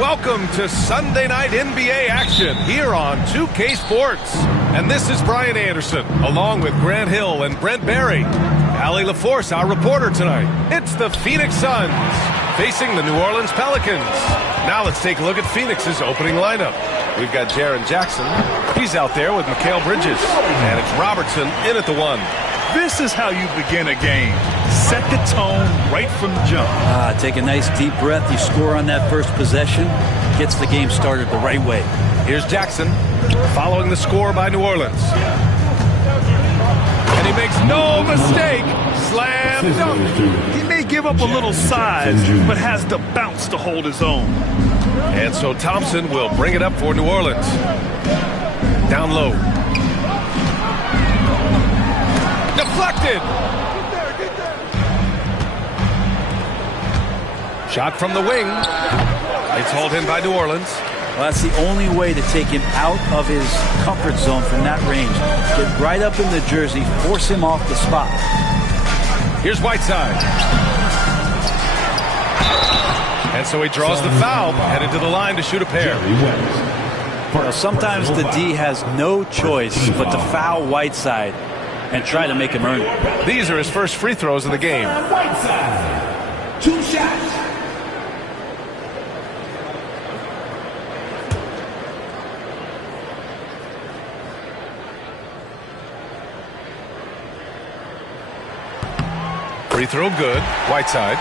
welcome to Sunday night NBA action here on 2K Sports. And this is Brian Anderson, along with Grant Hill and Brent Barry. Allie LaForce, our reporter tonight. It's the Phoenix Suns facing the New Orleans Pelicans. Now let's take a look at Phoenix's opening lineup. We've got Jaren Jackson. He's out there with Mikal Bridges. And it's Robertson in at the 1. This is how you begin a game. Set the tone right from the jump. Take a nice deep breath. You score on that first possession. Gets the game started the right way. Here's Jackson following the score by New Orleans. And he makes no mistake. Slam dunk. He may give up a little size, but has the bounce to hold his own. And so Thompson will bring it up for New Orleans. Down low. Deflected. Shot from the wing. It's hauled in by New Orleans. Well, that's the only way to take him out of his comfort zone from that range. Get right up in the jersey, force him off the spot. Here's Whiteside. And so he draws the foul, headed to the line to shoot a pair. Well, sometimes the D has no choice but to foul Whiteside and try to make him earn it. These are his first free throws of the game. Whiteside, 2 shots. Free throw good. Whiteside.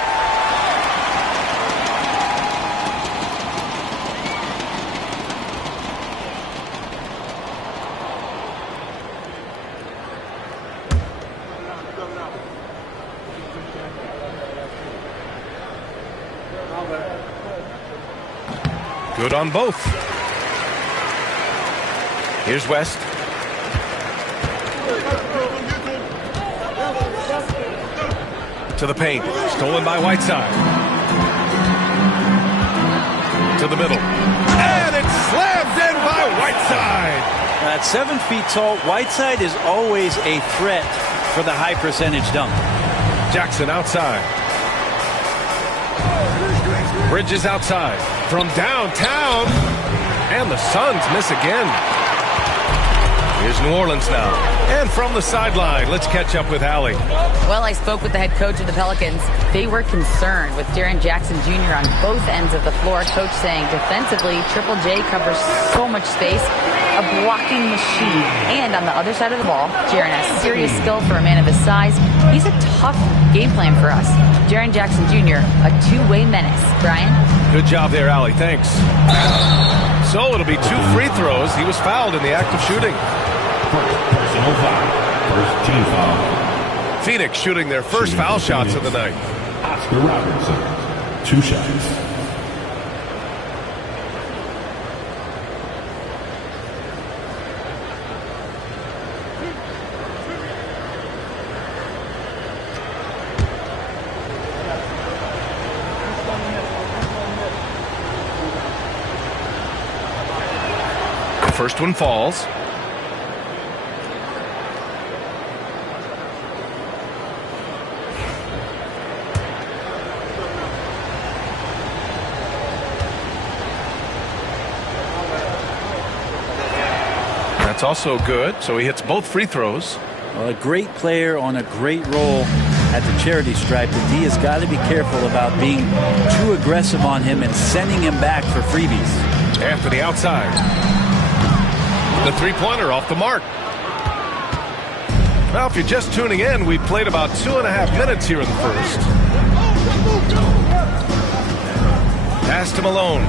Good on both. Here's West. To the paint. Stolen by Whiteside. To the middle. And it's slammed in by Whiteside. At 7 feet tall, Whiteside is always a threat for the high percentage dunk. Jackson outside. Bridges outside. From downtown. And the Suns miss again. Here's New Orleans now. And from the sideline, let's catch up with Allie. Well, I spoke with the head coach of the Pelicans. They were concerned with Jaren Jackson Jr. on both ends of the floor. Coach saying defensively, Triple J covers so much space, a blocking machine. And on the other side of the ball, Jaren has serious skill for a man of his size. He's a tough game plan for us. Jaren Jackson Jr., a two-way menace. Brian? Good job there, Allie. Thanks. So it'll be 2 free throws. He was fouled in the act of shooting. Personal foul. First team foul. Phoenix shooting their first foul shots of the night. Oscar Robertson, 2 shots. The first one falls. That's also good, so he hits both free throws. Well, a great player on a great role at the charity stripe. The D has got to be careful about being too aggressive on him and sending him back for freebies. Anthony outside. The three-pointer off the mark. Well, if you're just tuning in, we played about 2.5 minutes here in the first. Pass to Malone.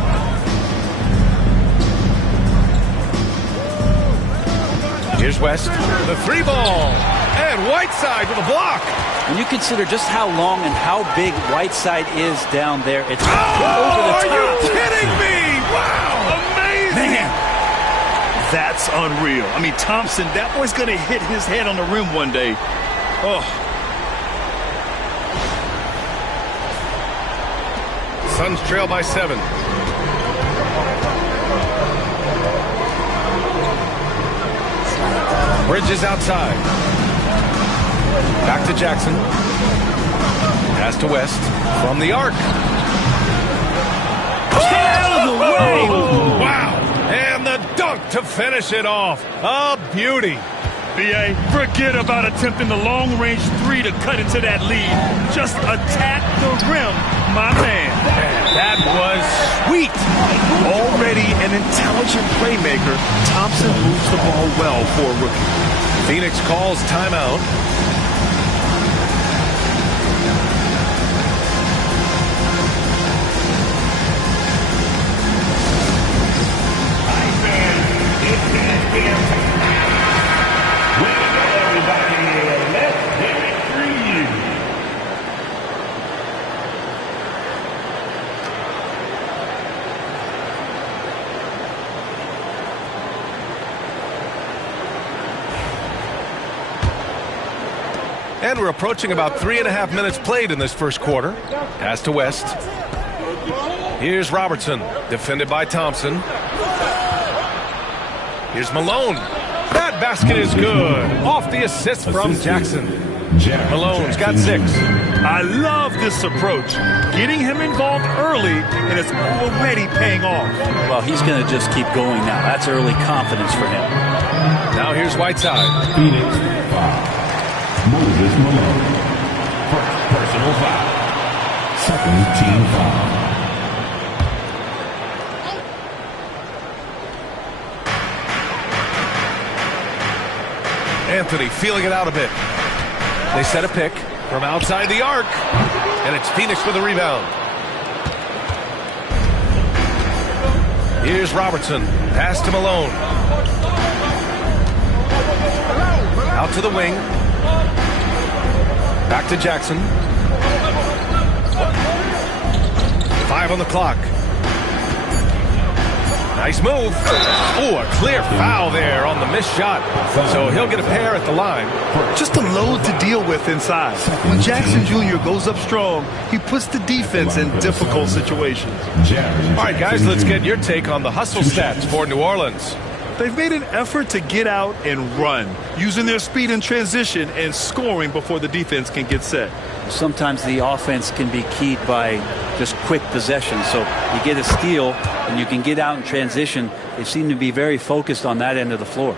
Here's West. The 3 ball. And Whiteside with a block. When you consider just how long and how big Whiteside is down there, it's over the Are top. you kidding me? Wow. Amazing. Man, that's unreal. I mean, Thompson, that boy's going to hit his head on the rim one day. Oh. Suns trail by 7. Bridges outside. Back to Jackson. Pass to West. From the arc. Get out of the way! Wow! And the dunk to finish it off. A beauty. B.A., forget about attempting the long-range three to cut into that lead. Just attack the rim, my man. That was sweet. Already an intelligent playmaker, Thompson moves the ball well for a rookie. Phoenix calls timeout. And we're approaching about 3.5 minutes played in this first quarter. Pass to West. Here's Robertson, defended by Thompson. Here's Malone. That basket is good. Off the assist from Jackson. Malone's got 6. I love this approach. Getting him involved early, and it's already paying off. Well, he's going to just keep going now. That's early confidence for him. Now here's Whiteside. Phoenix foul. Moses Malone. First personal foul. Second team foul. Anthony feeling it out a bit. They set a pick from outside the arc. And it's Phoenix with a rebound. Here's Robertson. Pass to Malone. Out to the wing. Back to Jackson. 5 on the clock. Nice move. Oh, a clear foul there on the missed shot. So he'll get a pair at the line. Just a load to deal with inside. When Jackson Jr. goes up strong, he puts the defense in difficult situations. All right, guys, let's get your take on the hustle stats for New Orleans. They've made an effort to get out and run, using their speed in transition and scoring before the defense can get set. Sometimes the offense can be keyed by just quick possession. So you get a steal and you can get out in transition. They seem to be very focused on that end of the floor.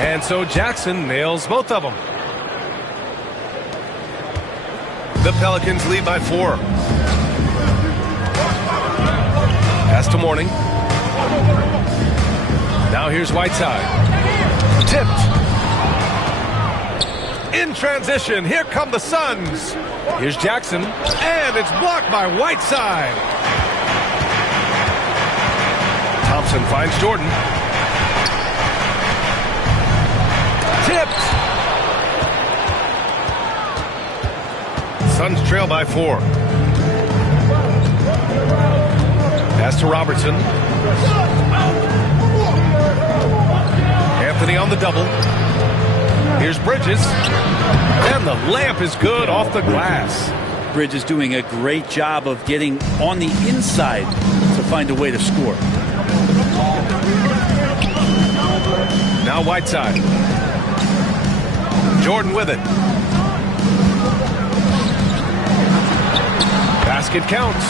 And so Jackson nails both of them. The Pelicans lead by 4. Pass to Mourning. Now here's Whiteside. Tipped. In transition, here come the Suns. Here's Jackson, and it's blocked by Whiteside. Thompson finds Jordan. Tipped. Suns trail by 4. Pass to Robertson. Anthony on the double. Here's Bridges. And the layup is good off the glass. Bridges doing a great job of getting on the inside to find a way to score. Now Whiteside. Jordan with it. Basket counts.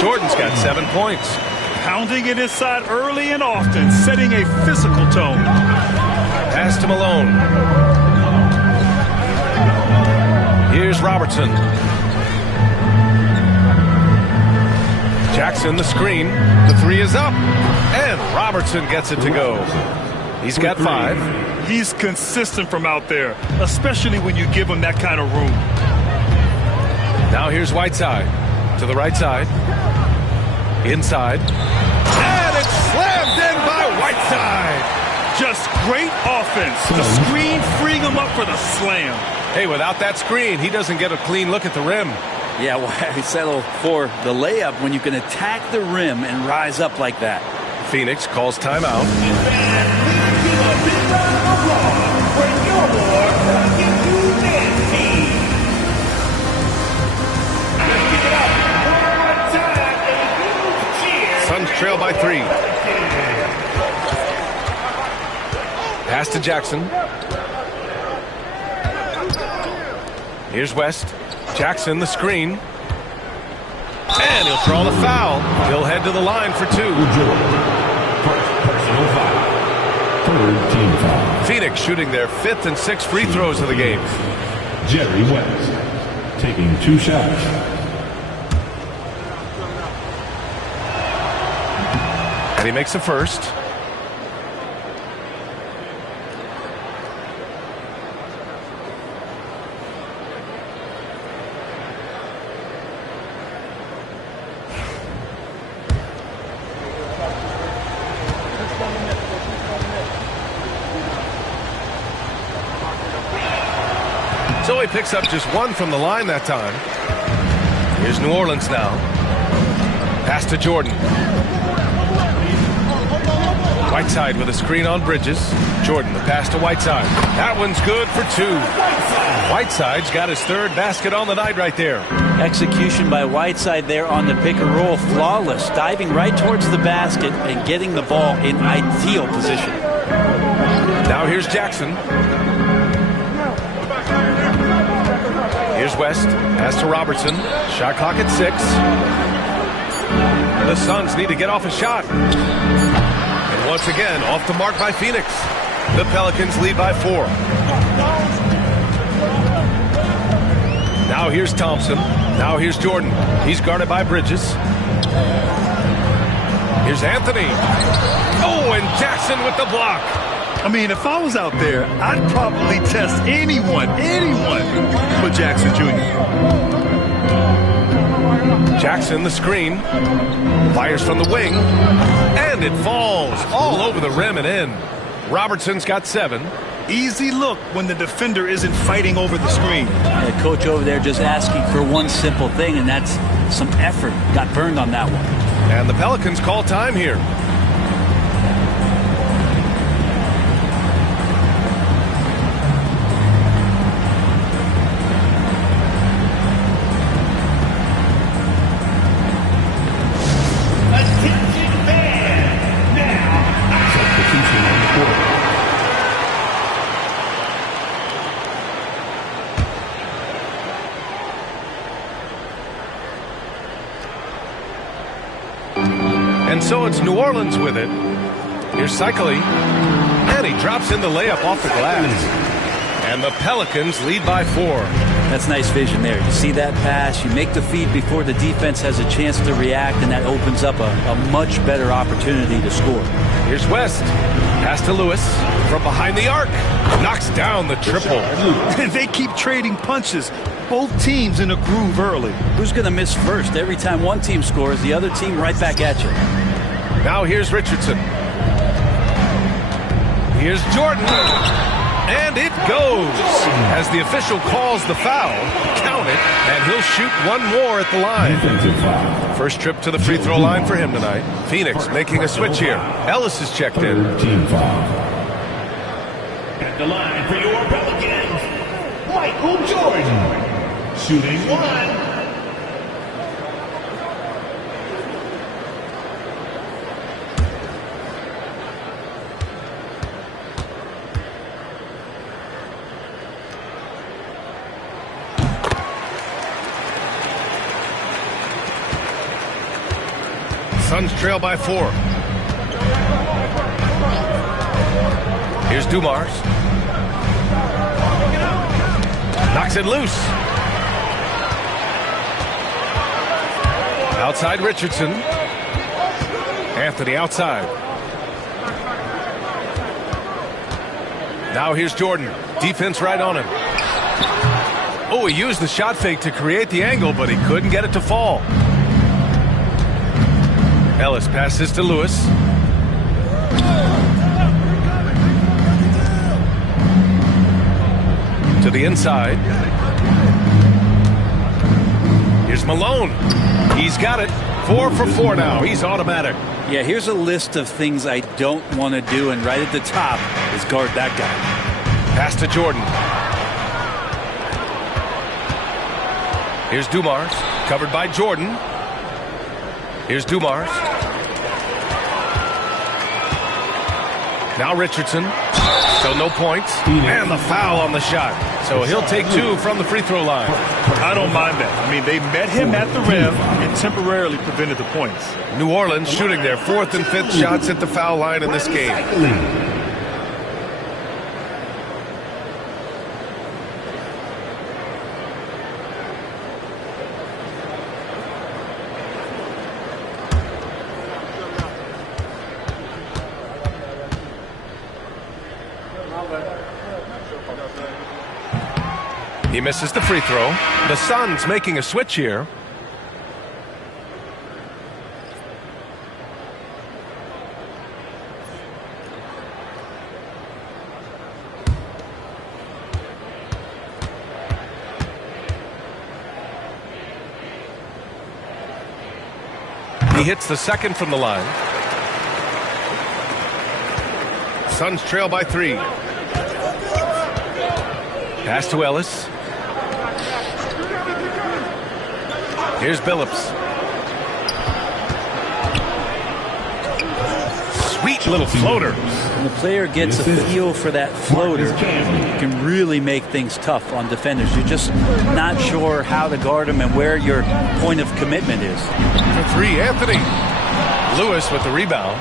Jordan's got 7 points. Pounding it inside early and often, setting a physical tone. Pass to Malone. Here's Robertson. Jackson the screen. The 3 is up. And Robertson gets it to go. He's got 5. He's consistent from out there, especially when you give him that kind of room. Now here's Whiteside. To the right side. Inside. And it's slammed in by Whiteside. Just great offense. The screen freeing him up for the slam. Hey, without that screen, he doesn't get a clean look at the rim. Yeah, why settle for the layup when you can attack the rim and rise up like that? Phoenix calls timeout. Suns trail by 3. Pass to Jackson. Here's West. Jackson, the screen. And he'll draw the foul. He'll head to the line for 2. First personal foul. Third team foul. Phoenix shooting their 5th and 6th free throws of the game. Jerry West taking 2 shots. And he makes the first. So he picks up just 1 from the line that time. Here's New Orleans now. Pass to Jordan. Whiteside with a screen on Bridges. Jordan, the pass to Whiteside. That one's good for 2. Whiteside's got his 3rd basket on the night right there. Execution by Whiteside there on the pick and roll. Flawless. Diving right towards the basket and getting the ball in ideal position. Now here's Jackson. Here's West. Pass to Robertson. Shot clock at 6. The Suns need to get off a shot. And once again, off the mark by Phoenix. The Pelicans lead by 4. Now here's Thompson. Now here's Jordan. He's guarded by Bridges. Here's Anthony. Oh, and Jackson with the block. I mean, if I was out there, I'd probably test anyone but Jackson Jr. Jackson, the screen. Fires from the wing. And it falls all over the rim and in. Robertson's got 7. Easy look when the defender isn't fighting over the screen. The coach over there just asking for one simple thing, and that's some effort. Got burned on that one. And the Pelicans call time here. And so it's New Orleans with it. Here's Cycling. And he drops in the layup off the glass. And the Pelicans lead by 4. That's nice vision there. You see that pass, you make the feed before the defense has a chance to react, and that opens up a much better opportunity to score. Here's West. Pass to Lewis. From behind the arc. Knocks down the triple. They keep trading punches. Both teams in a groove early. Who's going to miss first? Every time one team scores, the other team right back at you. Now here's Richardson. Here's Jordan. And it goes. As the official calls the foul, count it, and he'll shoot 1 more at the line. First trip to the free throw line for him tonight. Phoenix making a switch here. Ellis is checked in. Team foul. At the line for your Pelicans, Michael Jordan. Shooting 1. Suns trail by 4. Here's Dumars. Knocks it loose. Outside Richardson. Anthony outside. Now here's Jordan. Defense right on him. Oh, he used the shot fake to create the angle, but he couldn't get it to fall. Ellis passes to Lewis. To the inside. Here's Malone. He's got it. 4 for 4 now. He's automatic. Yeah, here's a list of things I don't want to do, and right at the top is guard that guy. Pass to Jordan. Here's Dumars. Covered by Jordan. Here's Dumars. Now Richardson. So no points. And the foul on the shot. So he'll take 2 from the free throw line. I don't mind that. I mean, they met him at the rim and temporarily prevented the points. New Orleans shooting their 4th and 5th shots at the foul line in this game. He misses the free throw. The Suns making a switch here. He hits the second from the line. Suns trail by 3. Pass to Ellis. Here's Billups. Sweet little floater. When the player gets a feel for that floater, you can really make things tough on defenders. You're just not sure how to guard them and where your point of commitment is. For 3, Anthony. Lewis with the rebound.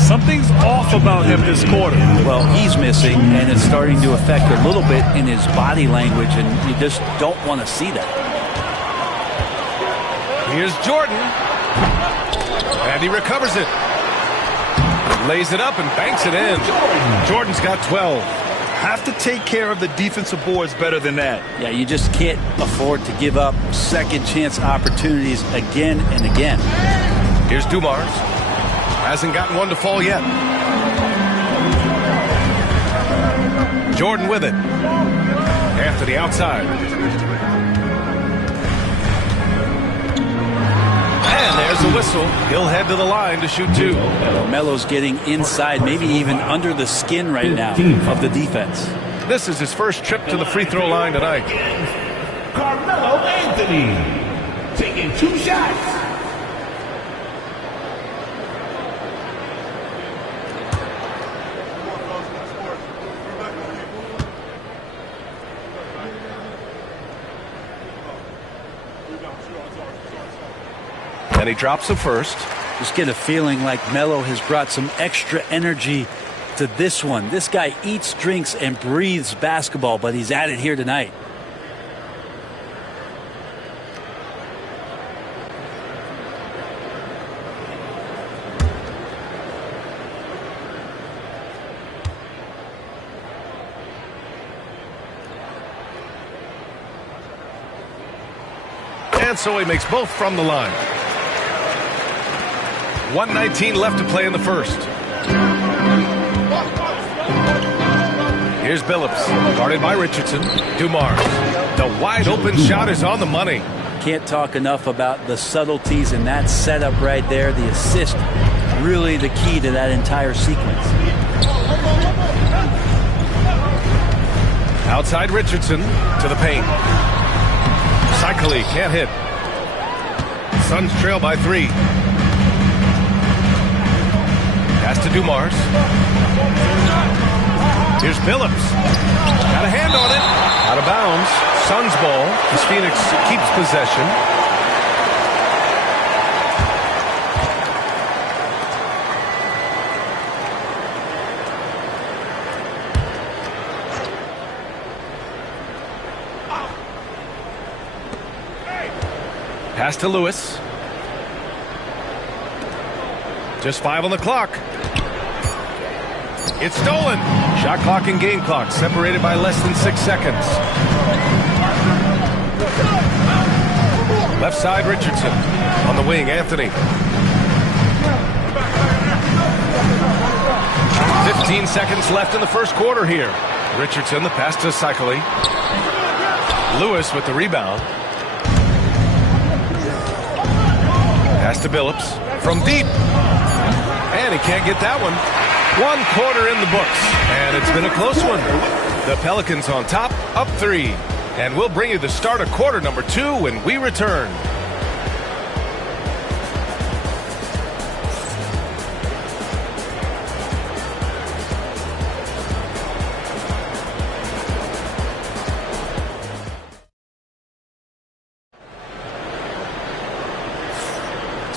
Something's off about him this quarter. Well, he's missing, and it's starting to affect a little bit in his body language, and you just don't want to see that. Here's Jordan. And he recovers it. Lays it up and banks it in. Jordan's got 12. Have to take care of the defensive boards better than that. Yeah, you just can't afford to give up second chance opportunities again and again. Here's Dumars. Hasn't gotten one to fall yet. Jordan with it. Anthony outside. And there's the whistle. He'll head to the line to shoot 2. Melo's getting inside, maybe even under the skin right now of the defense. This is his first trip to the free throw line tonight. Carmelo Anthony taking 2 shots. And he drops the first. Just get a feeling like Melo has brought some extra energy to this one. This guy eats, drinks, and breathes basketball, but he's at it here tonight. And so he makes both from the line. 1:19 left to play in the first. Here's Billups, guarded by Richardson. Dumars. The wide open shot is on the money. Can't talk enough about the subtleties in that setup right there. The assist, really the key to that entire sequence. Outside Richardson to the paint. Cycli can't hit. Suns trail by 3. Pass to Dumars. Here's Billups. Got a hand on it. Out of bounds. Suns ball as Phoenix keeps possession. Pass to Lewis. Just 5 on the clock. It's stolen. Shot clock and game clock separated by less than 6 seconds. Left side Richardson. On the wing, Anthony. 15 seconds left in the first quarter here. Richardson, the pass to Cycli. Lewis with the rebound. Pass to Billups from deep. And he can't get that one. 1 quarter in the books. And it's been a close one. The Pelicans on top, up 3. And we'll bring you the start of quarter number 2 when we return.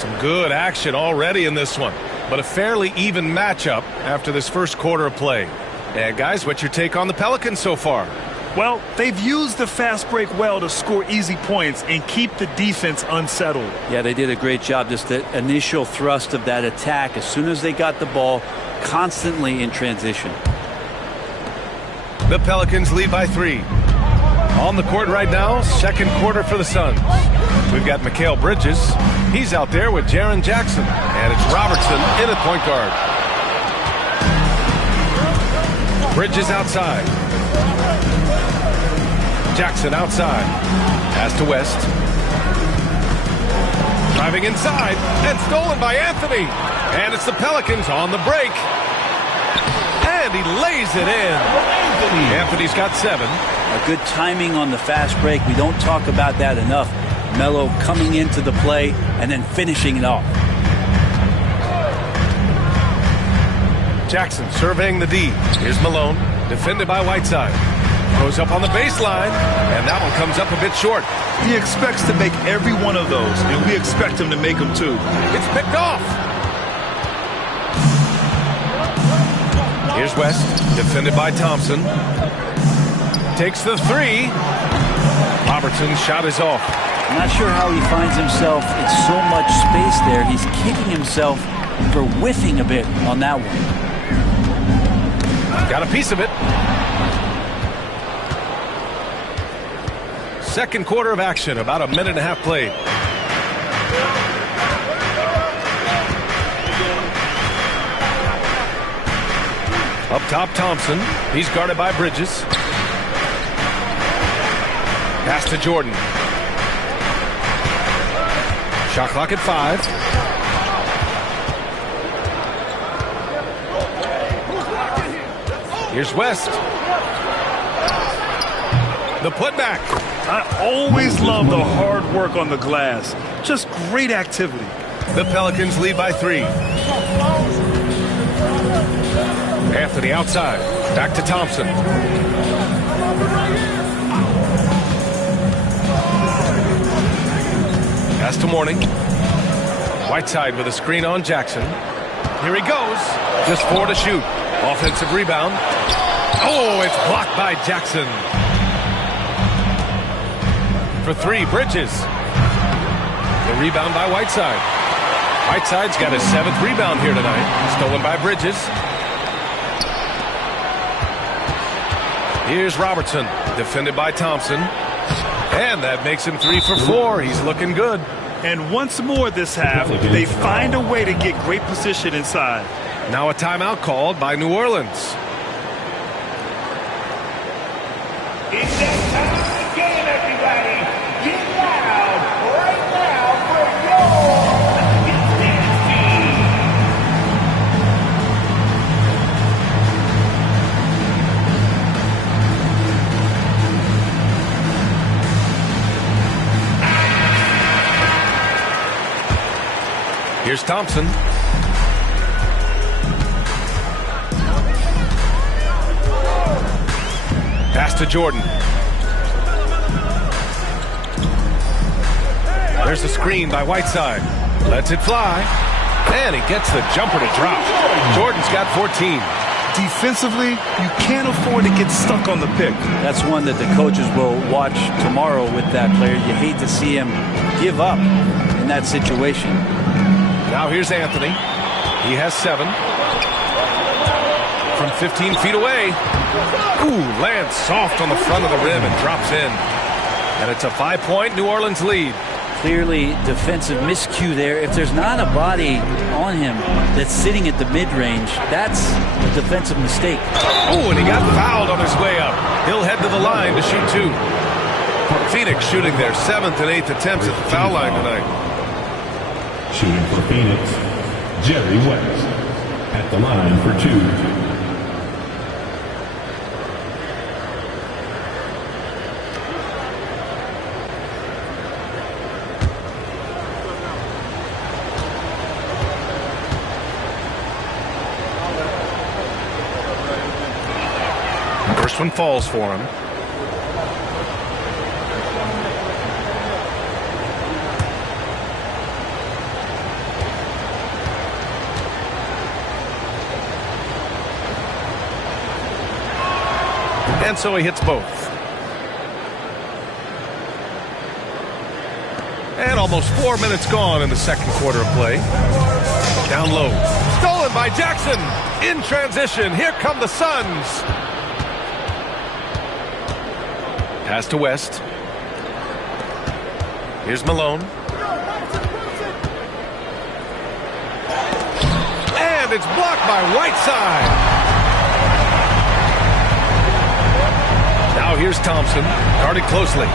Some good action already in this one, but a fairly even matchup after this first quarter of play. And guys, what's your take on the Pelicans so far? Well, they've used the fast break well to score easy points and keep the defense unsettled. Yeah, they did a great job. Just the initial thrust of that attack, as soon as they got the ball, constantly in transition. The Pelicans lead by 3. On the court right now, second quarter for the Suns. We've got Mikal Bridges. He's out there with Jaren Jackson. And it's Robertson in at point guard. Bridges outside. Jackson outside. Pass to West. Driving inside and stolen by Anthony. And it's the Pelicans on the break. And he lays it in. Anthony's got 7. A good timing on the fast break. We don't talk about that enough. Melo coming into the play and then finishing it off. Jackson surveying the D. Here's Malone, defended by Whiteside. Goes up on the baseline, and that one comes up a bit short. He expects to make every one of those, and we expect him to make them too. It's picked off. Here's West, defended by Thompson. Takes the 3. Robertson's shot is off. I'm not sure how he finds himself in so much space there. He's kicking himself for whiffing a bit on that one. Got a piece of it. Second quarter of action, about a minute and a half played. Up top, Thompson. He's guarded by Bridges. Pass to Jordan. Shot clock at 5. Here's West. The putback. I always love the hard work on the glass. Just great activity. The Pelicans lead by 3. Anthony outside. Back to Thompson. Pass to Mourning. Whiteside with a screen on Jackson. Here he goes. Just 4 to shoot. Offensive rebound. Oh, it's blocked by Jackson. For 3, Bridges. The rebound by Whiteside. Whiteside's got his 7th rebound here tonight. Stolen by Bridges. Here's Robertson, defended by Thompson. And that makes him 3 for 4. He's looking good. And once more this half, they find a way to get great position inside. Now a timeout called by New Orleans. It's that time of the game, everybody. Get loud right now for your intensity. Here's Thompson. Pass to Jordan. There's a screen by Whiteside. Lets it fly. And he gets the jumper to drop. Jordan's got 14. Defensively, you can't afford to get stuck on the pick. That's one that the coaches will watch tomorrow with that player. You hate to see him give up in that situation. Now here's Anthony. He has 7. From 15 feet away. Ooh, lands soft on the front of the rim and drops in. And it's a 5-point New Orleans lead. Clearly defensive miscue there. If there's not a body on him that's sitting at the mid-range, that's a defensive mistake. Oh, and he got fouled on his way up. He'll head to the line to shoot 2. Phoenix shooting their 7th and 8th attempts at the foul line tonight. Shooting for Phoenix, Jerry West at the line for 2. First one falls for him. and so he hits both. And almost 4 minutes gone in the second quarter of play. Down low. Stolen by Jackson. In transition. Here come the Suns. Pass to West. Here's Malone. And it's blocked by Whiteside. Now here's Thompson. Guarded closely.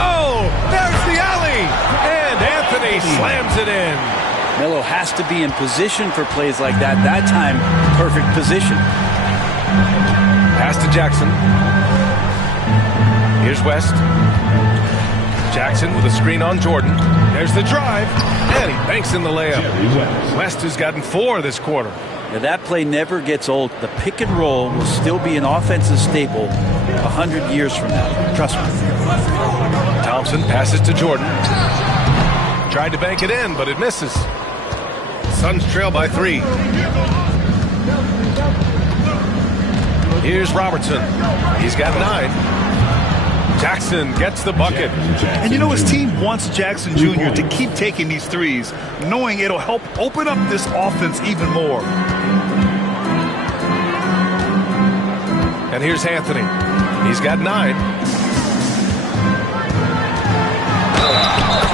Oh, there's the alley. And Anthony slams it in. Melo has to be in position for plays like that. That time, perfect position. Pass to Jackson. Here's West. Jackson with a screen on Jordan. There's the drive. And he banks in the layup. West has gotten 4 this quarter. Now that play never gets old. The pick and roll will still be an offensive staple 100 years from now. Trust me. Thompson passes to Jordan. Tried to bank it in, but it misses. Suns trail by 3. Here's Robertson. He's got 9. Jackson gets the bucket. And you know, his team wants Jackson Jr. to keep taking these threes, knowing it'll help open up this offense even more. And here's Anthony. He's got 9.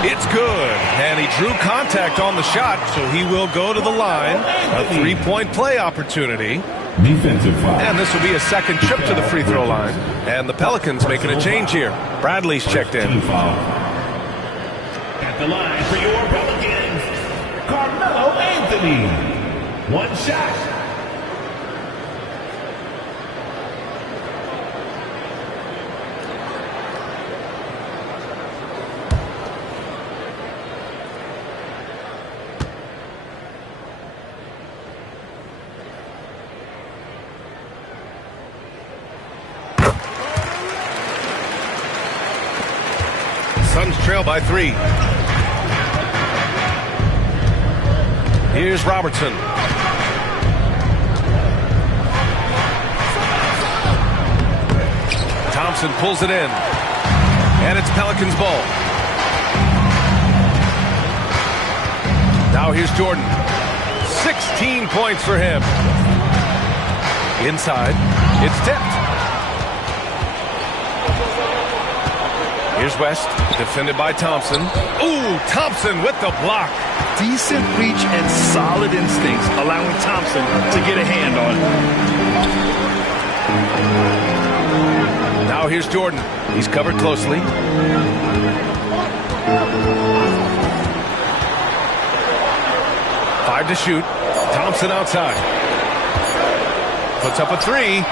It's good. And he drew contact on the shot, so he will go to the line. A 3-point play opportunity. Defensive foul. And this will be a second trip to the free throw line. And the Pelicans making a change here. Bradley's checked in. At the line for your Pelicans, Carmelo Anthony. 1 shot. Suns trail by 3. Here's Robertson. Thompson pulls it in. And it's Pelicans ball. Now here's Jordan. 16 points for him. Inside. It's tipped. Here's West, defended by Thompson. Ooh, Thompson with the block. Decent reach and solid instincts, allowing Thompson to get a hand on it. Now here's Jordan. He's covered closely. Five to shoot. Thompson outside. Puts up a 3.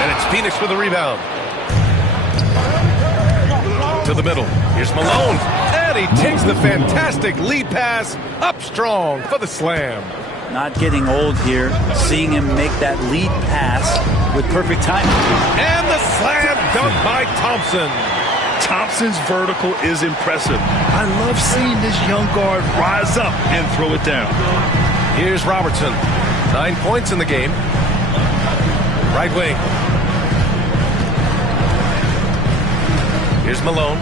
And it's Phoenix for the rebound. To the middle. Here's Malone. And he takes the fantastic lead pass up strong for the slam. Not getting old here. Seeing him make that lead pass with perfect timing. And the slam dunk by Thompson. Thompson's vertical is impressive. I love seeing this young guard rise up and throw it down. Here's Robertson. 9 points in the game. Right wing. Here's Malone.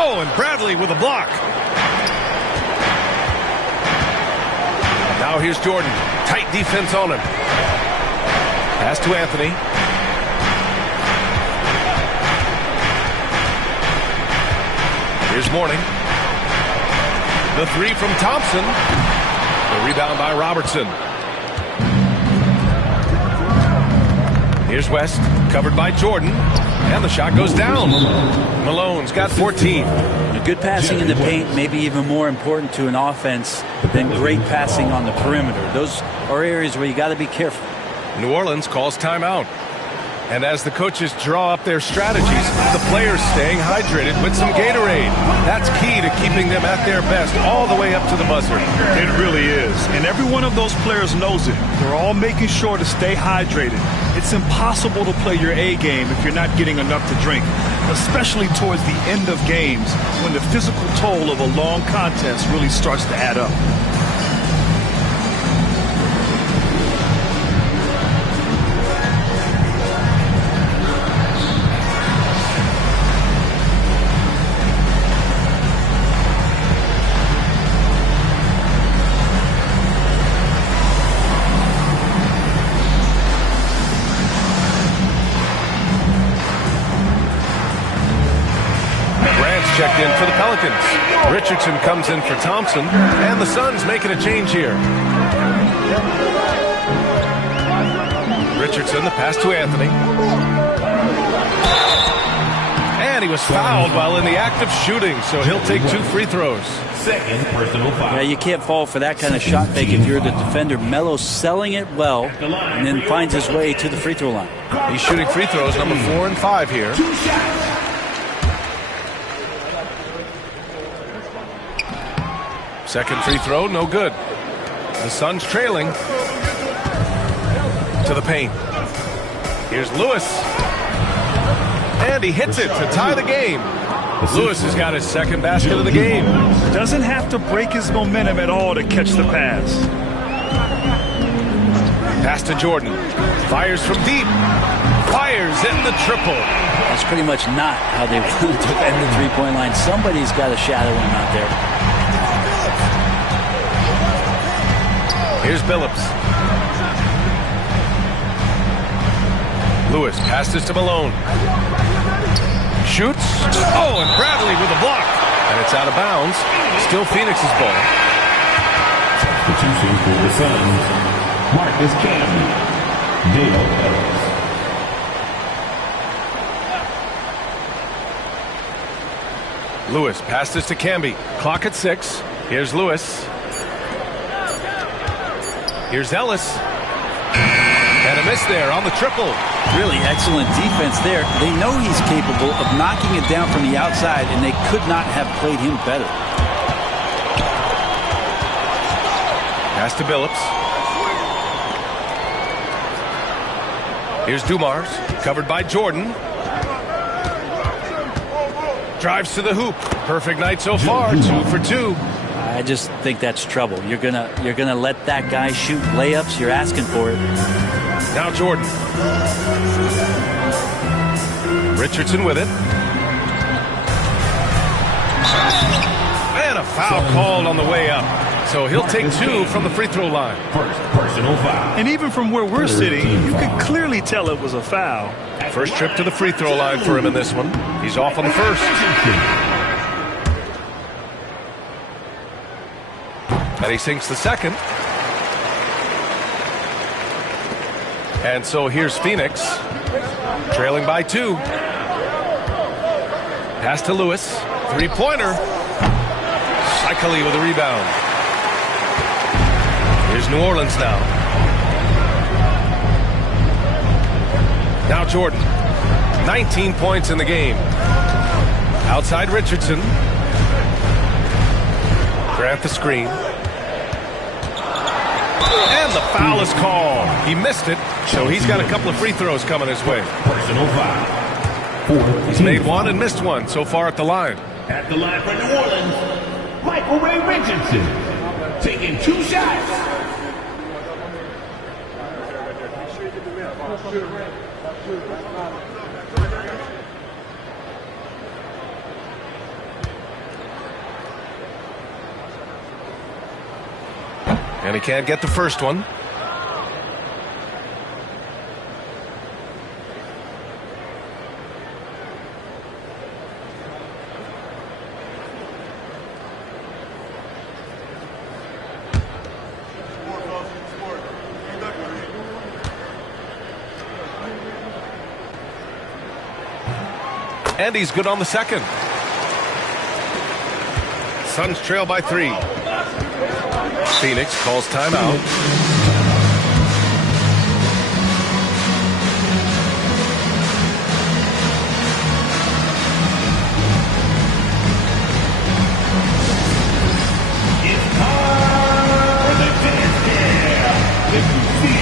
Oh, and Bradley with a block. Now here's Jordan. Tight defense on him. Pass to Anthony. Here's Mourning. The 3 from Thompson. The rebound by Robertson. Here's West, covered by Jordan, and the shot goes down. Malone's got 14. Good passing in the paint may be even more important to an offense than great passing on the perimeter. Those are areas where you got to be careful. New Orleans calls timeout. And as the coaches draw up their strategies, the players staying hydrated with some Gatorade. That's key to keeping them at their best all the way up to the buzzer. It really is. And every one of those players knows it. They're all making sure to stay hydrated. It's impossible to play your A game if you're not getting enough to drink, especially towards the end of games when the physical toll of a long contest really starts to add up. Checked in for the Pelicans. Richardson comes in for Thompson, and the Suns making a change here. Richardson, the pass to Anthony. And he was fouled while in the act of shooting, so he'll take 2 free throws. Second personal foul. Yeah, you can't fall for that kind of shot fake if you're the defender. Melo's selling it well and then finds his way to the free throw line. He's shooting free throws number 4 and 5 here. 2 shots. Second free throw, no good. The Suns trailing to the paint. Here's Lewis. And he hits it to tie the game. Lewis has got his second basket of the game. Doesn't have to break his momentum at all to catch the pass. Pass to Jordan. Fires from deep. Fires in the triple. That's pretty much not how they want to defend the three-point line. Somebody's got to shadow him out there. Here's Billups. Lewis passes to Malone. Shoots. Oh, and Bradley with a block. And it's out of bounds. Still Phoenix's ball. Substitution for the Suns. Marcus Camby. Dale Ellis. Lewis passes to Camby. Clock at 6. Here's Lewis. Here's Ellis. And a miss there on the triple. Really excellent defense there. They know he's capable of knocking it down from the outside, and they could not have played him better. Pass to Billups. Here's Dumars, covered by Jordan. Drives to the hoop. Perfect night so far, 2 for 2. I just think that's trouble. You're gonna let that guy shoot layups. You're asking for it. Now Jordan. Richardson with it. And a foul called on the way up. So he'll take 2 from the free throw line. First personal foul. And even from where we're sitting, you could clearly tell it was a foul. First trip to the free throw line for him in this one. He's off on the first. And he sinks the second. And so here's Phoenix, trailing by 2. Pass to Lewis. Three-pointer. Shikali with a rebound. Here's New Orleans now. Now Jordan. 19 points in the game. Outside Richardson. Grant the screen. And the foul is called. He missed it, so he's got a couple of free throws coming his way. Personal foul. He's made 1 and missed 1 so far at the line. At the line for New Orleans, Michael Ray Richardson taking 2 shots. And he can't get the first one. And he's good on the second. Suns trail by 3. Phoenix calls timeout.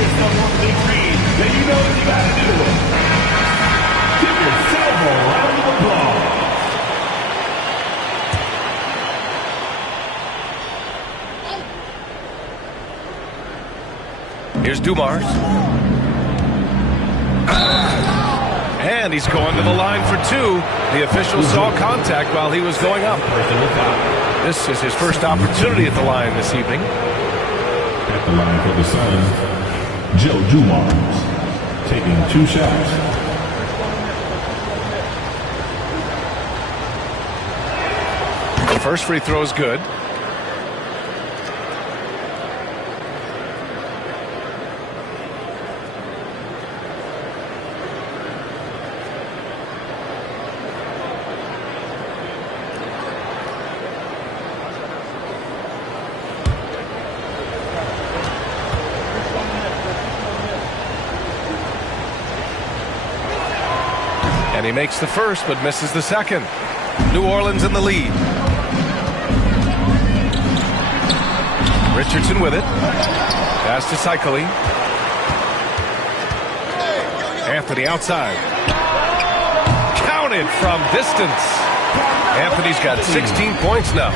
is someone big green, then you know what you got to do. Give yourself a round of applause. Here's Dumars. And he's going to the line for two. The official saw contact while he was going up. This is his first opportunity at the line this evening. At the line for the Suns, Joe Dumars, taking 2 shots. The first free throw is good. And he makes the first, but misses the second. New Orleans in the lead. Richardson with it. Pass to Cycli. Anthony outside. Counted from distance. Anthony's got 16 points now.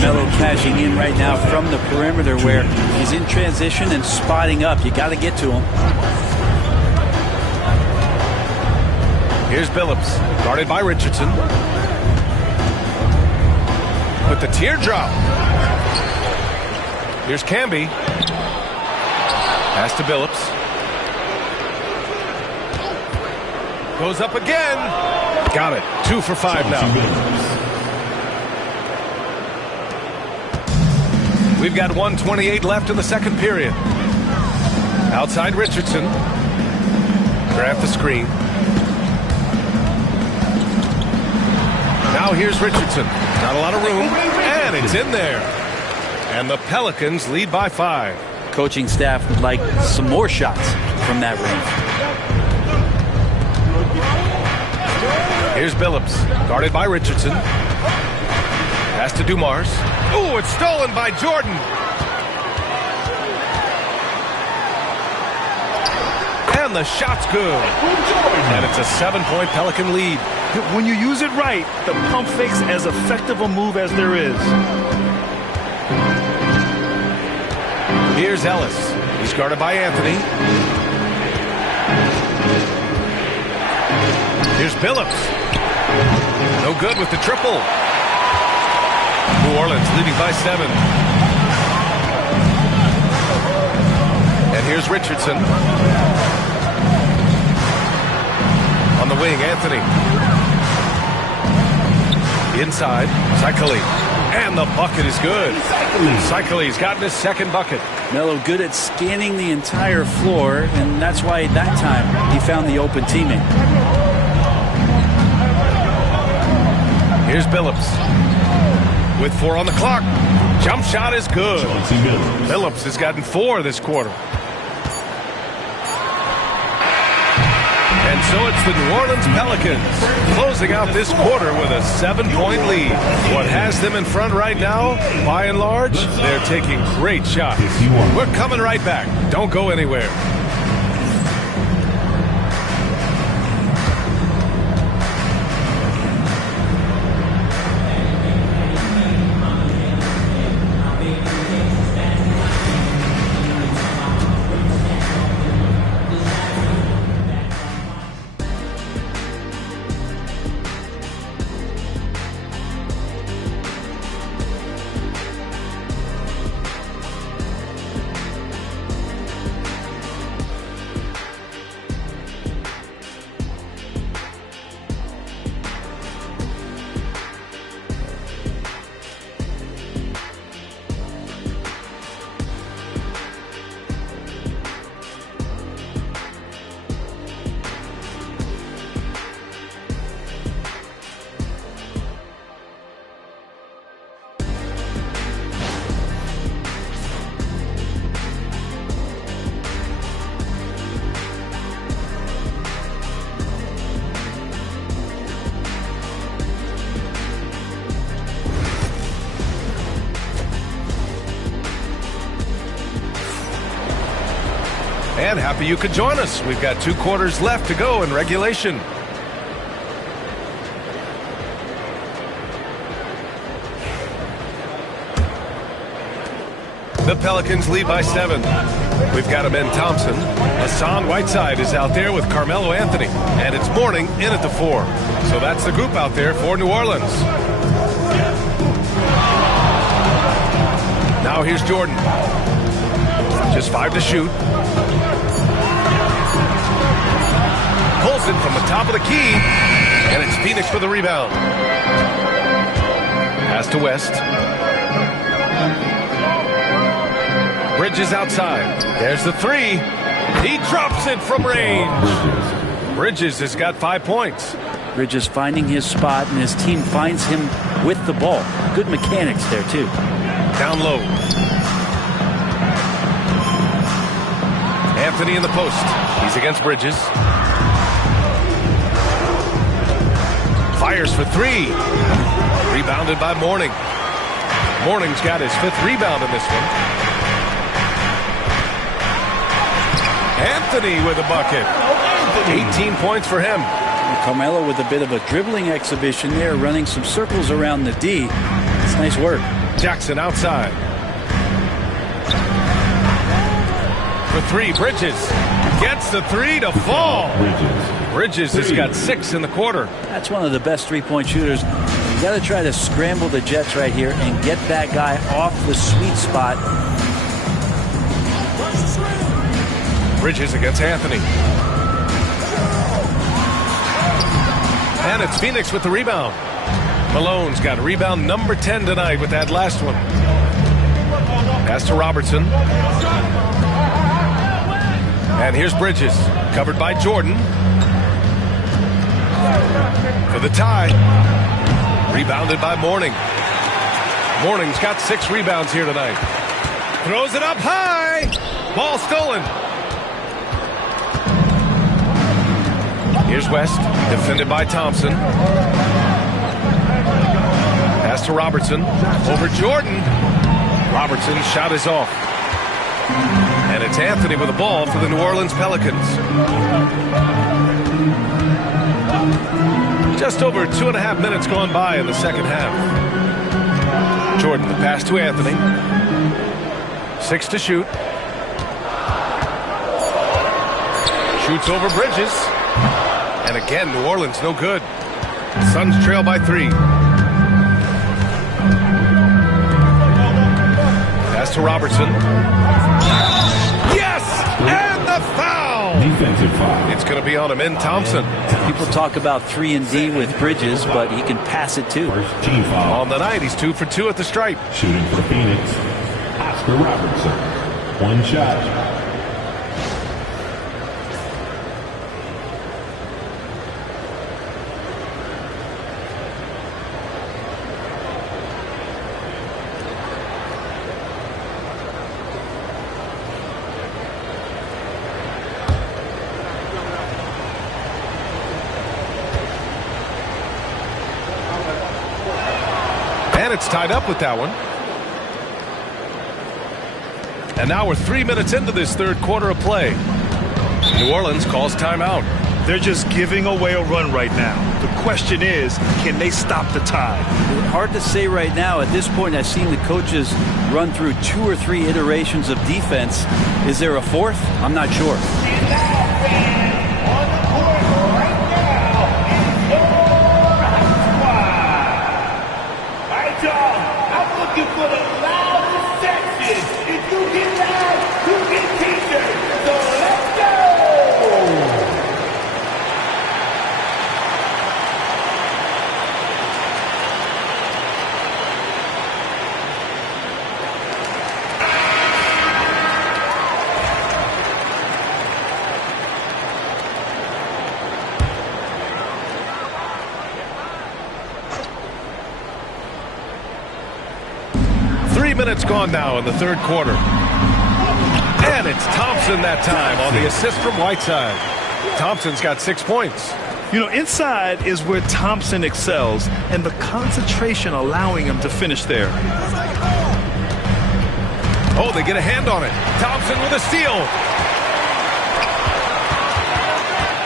Melo cashing in right now from the perimeter where he's in transition and spotting up. You got to get to him. Here's Billups, guarded by Richardson. With the teardrop. Here's Camby. Pass to Billups. Goes up again. Got it. 2 for 5 now. We've got 1:28 left in the second period. Outside Richardson. Grab the screen. Now here's Richardson. Not a lot of room. And it's in there. And the Pelicans lead by 5. Coaching staff would like some more shots from that range. Here's Billups, guarded by Richardson. Pass to Dumars. Ooh, it's stolen by Jordan. And the shot's good. And it's a 7-point Pelican lead. When you use it right, the pump fake's as effective a move as there is. Here's Ellis. He's guarded by Anthony. Here's Billups. No good with the triple. New Orleans leading by 7. And here's Richardson. On the wing, Anthony. Inside, Cycli. And the bucket is good. Cycli's gotten his second bucket. Melo good at scanning the entire floor, and that's why at that time he found the open teammate. Here's Billups. With 4 on the clock. Jump shot is good. Billups has gotten 4 this quarter. And so it's the New Orleans Pelicans closing out this quarter with a 7-point lead. What has them in front right now, by and large, they're taking great shots. We're coming right back. Don't go anywhere. And happy you could join us. We've got 2 quarters left to go in regulation. The Pelicans lead by 7. We've got him in Thompson. Hassan Whiteside is out there with Carmelo Anthony. And it's Mourning in at the 4. So that's the group out there for New Orleans. Now here's Jordan. Just 5 to shoot. Pulls it from the top of the key. And it's Phoenix for the rebound. Pass to West. Bridges outside. There's the 3. He drops it from range. Bridges has got 5 points. Bridges finding his spot, and his team finds him with the ball. Good mechanics there, too. Down low. Anthony in the post. He's against Bridges. Fires for 3. Rebounded by Mourning. Mourning's got his 5th rebound in this one. Anthony with a bucket. 18 points for him. Carmelo with a bit of a dribbling exhibition there, running some circles around the D. It's nice work. Jackson outside. For 3, Bridges. Gets the 3 to fall. Bridges has got 6 in the quarter. That's one of the best three-point shooters. You got to try to scramble the Jets right here and get that guy off the sweet spot. Bridges against Anthony. And it's Phoenix with the rebound. Malone's got rebound number 10 tonight with that last one. Pass to Robertson. And here's Bridges, covered by Jordan. For the tie. Rebounded by Mourning. Mourning's got 6 rebounds here tonight. Throws it up high. Ball stolen. Here's West, defended by Thompson. Pass to Robertson. Over Jordan. Robertson's shot is off. And it's Anthony with the ball for the New Orleans Pelicans. Just over 2.5 minutes gone by in the second half. Jordan, the pass to Anthony. 6 to shoot. Shoots over Bridges. And again, New Orleans no good. Suns trail by 3. Pass to Robertson. Yes! And the foul! Defensive foul. It's going to be on him in Thompson. People talk about 3-and-D with Bridges, but he can pass it too. First team foul. On the night, he's 2 for 2 at the stripe. Shooting for Phoenix, Oscar Robertson. 1 shot. And it's tied up with that one. And now we're 3 minutes into this third quarter of play. New Orleans calls timeout. They're just giving away a run right now. The question is, can they stop the tide? Hard to say right now. At this point, I've seen the coaches run through 2 or 3 iterations of defense. Is there a 4th? I'm not sure. For the loudest section. If you get loud, you get t-shirts. So let's go! Minutes gone now in the third quarter. And it's Thompson that time on the assist from Whiteside. Thompson's got 6 points. You know, inside is where Thompson excels, and the concentration allowing him to finish there. Oh, they get a hand on it. Thompson with a steal.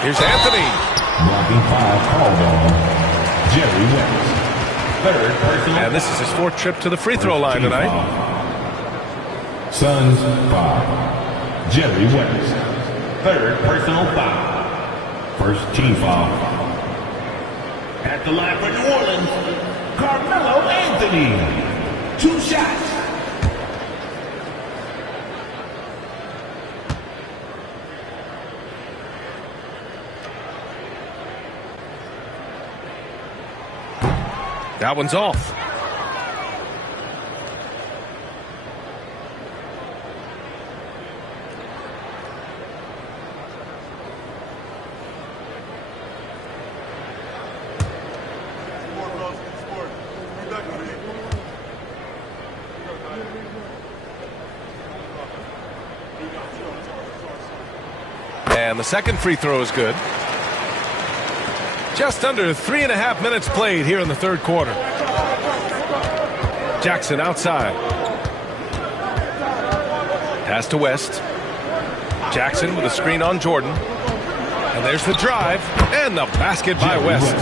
Here's Anthony. Blocking 5 called on Jerry West. Third personal. And this is his 4th trip to the free throw line tonight. Foul. Suns 5. Jerry West. Third personal foul. First team foul. At the line for New Orleans, Carmelo Anthony. 2 shots. That one's off. And the second free throw is good. Just under 3.5 minutes played here in the third quarter. Jackson outside. Pass to West. Jackson with a screen on Jordan. And there's the drive and the basket by West.